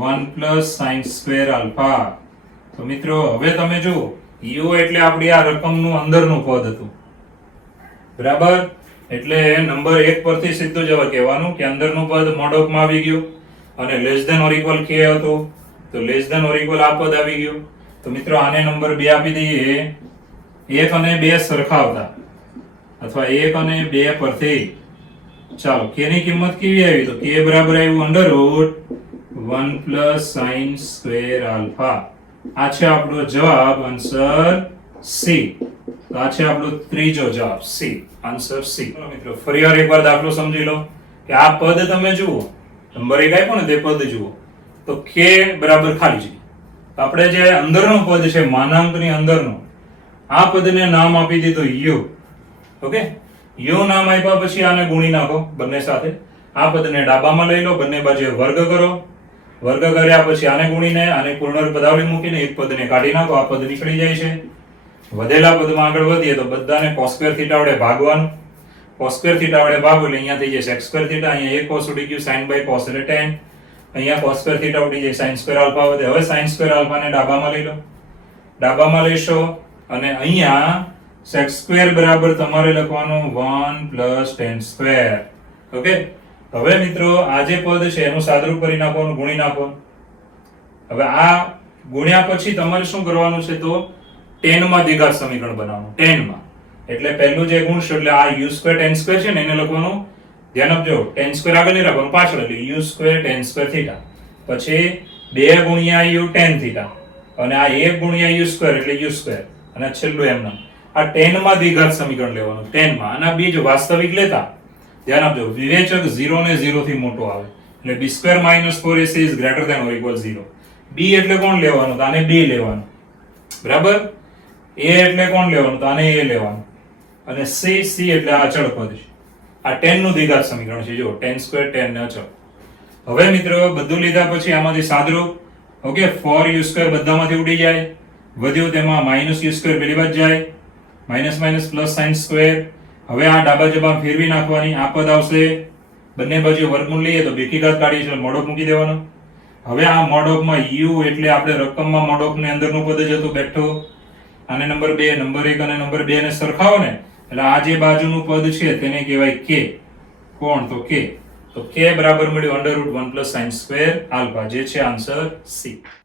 √1 + sin square alpha. તો મિત્રો હવે તમે જુઓ, u એટલે આપણી આ રકમનું અંદરનું પદ હતું, બરાબર, એટલે નંબર 1 પરથી સીધું જ હવે કહેવાનું કે અંદરનું પદ mod of માં આવી ગયું, અને લેસ ધેન ઓર ઇક્વલ કે હતું તો લેસ ધેન ઓર ઇક્વલ આ પદ આવી ગયું. તો મિત્રો આને નંબર 2 આપી દઈએ, 1 અને 2 સરખાવતા અથવા 1 અને 2 પરથી. ચાલો k ની કિંમત કેવી આવી, તો k બરાબર આવ્યું √1 + sin સ્ક્વેર આલ્ફા. આ છે આપણો જવાબ, આન્સર C. તો આ છે આપણો ત્રીજો જવાબ, C, આન્સર C. મિત્રો ફરીવાર એકવાર દાખલો સમજી લો કે આ પદ તમે જુઓ, નંબર 1 આપ્યો ને તે પદ જુઓ, તો k બરાબર ખાલી જગ્યા, આપણે જે અંદરનો પદ છે માનાંકની અંદરનો, આ પદને નામ આપી દીધું યુ. ઓકે, યુ નામ આપ્યા પછી આને ગુણી નાખો બંને સાથે. આ પદને ડાબામાં લઈ લો, બંને બાજુએ વર્ગ કરો. વર્ગ કર્યા પછી આને ગુણીને આને પૂર્ણ પદાવલી મૂકીને એક પદને કાઢી નાખો. આ પદ નીકળી જાય છે. વધેલા પદમાં આગળ વધીએ તો બધાને cos સ્ક્વેર થીટા વડે ભાગવાનું. cos સ્ક્વેર થીટા વડે ભાગો એટલે અહીંયા થઈ જાય sec સ્ક્વેર થીટા. અહીંયા એક cos ઉડી ગયું, sin by cos એટલે tan. અહીંયા cos સ્ક્વેર થીટા ઉડી જાય, sin સ્ક્વેર આલ્ફા વધે. હવે sin સ્ક્વેર આલ્ફાને ડાબામાં લઈ લો. ડાબામાં લેશો અને અહીંયા sec સ્ક્વેર બરાબર તમારે લખવાનું 1 + tan સ્ક્વેર. ઓકે, હવે મિત્રો આ જે પદ છે એનું સાદરૂપ કરી નાખવાનું, ગુણી નાખવાનું. હવે આ ગુણ્યા પછી તમારે શું કરવાનું છે તો tan માં દ્વિઘાત સમીકરણ બનાવવાનું. tan માં એટલે પહેલું જે ગુણશો એટલે આ u² tan સ્ક્વેર છે ને એને લખવાનું. ધ્યાન આપજો, tan સ્ક્વેર આગળ નહીં રાખવાનું, પાછળ એટલે u² tan સ્ક્વેર થીટા. પછી 2 * u tan થીટા અને આ 1 * u² એટલે u². અને છેલ્લું એમના આ tan માં દ્વિઘાત સમીકરણ લેવાનું. tan માં આના બીજ વાસ્તવિક લેતા ધ્યાન આપજો, વિવેચક 0 ને 0 થી મોટો આવે એટલે b² - 4ac is greater than or equal 0. b એટલે કોણ લેવાનું તો આને 2 લેવાનું, બરાબર. a એટલે કોણ લેવાનું તો આને a લેવાનું. અને c એટલે આ અચળ પદ છે. આ tan નું દ્વિઘાત સમીકરણ છે. જો tan² tan ને અચળ. હવે મિત્રો બધું લીધા પછી આમાંથી સાદરૂપ. ઓકે, 4u² બધામાંથી ઉડી જાય. વધ્યું તેમાં -u² પેલી બાજુ જાય, માઇનસ પ્લસ sin સ્ક્વેર. હવે આ ડાબા જબા ફેરવી નાખવાની. આ પદ આવશે, બંને બાજુ વર્ગમૂળ લઈએ તો બેકી ઘાત કાઢીએ એટલે મોડોક મૂકી દેવાનો. હવે આ મોડોકમાં u એટલે આપણે રકમમાં મોડોકની અંદરનું પદ જ હતું બેઠું. આને નંબર 2, નંબર 1 અને નંબર 2 ને સરખાવો ને એટલે આ જે બાજુનું પદ છે તેને કહેવાય k. કોણ તો k. તો k બરાબર મળ્યું √1 + sin સ્ક્વેર આલ્ફા, જે છે આન્સર C.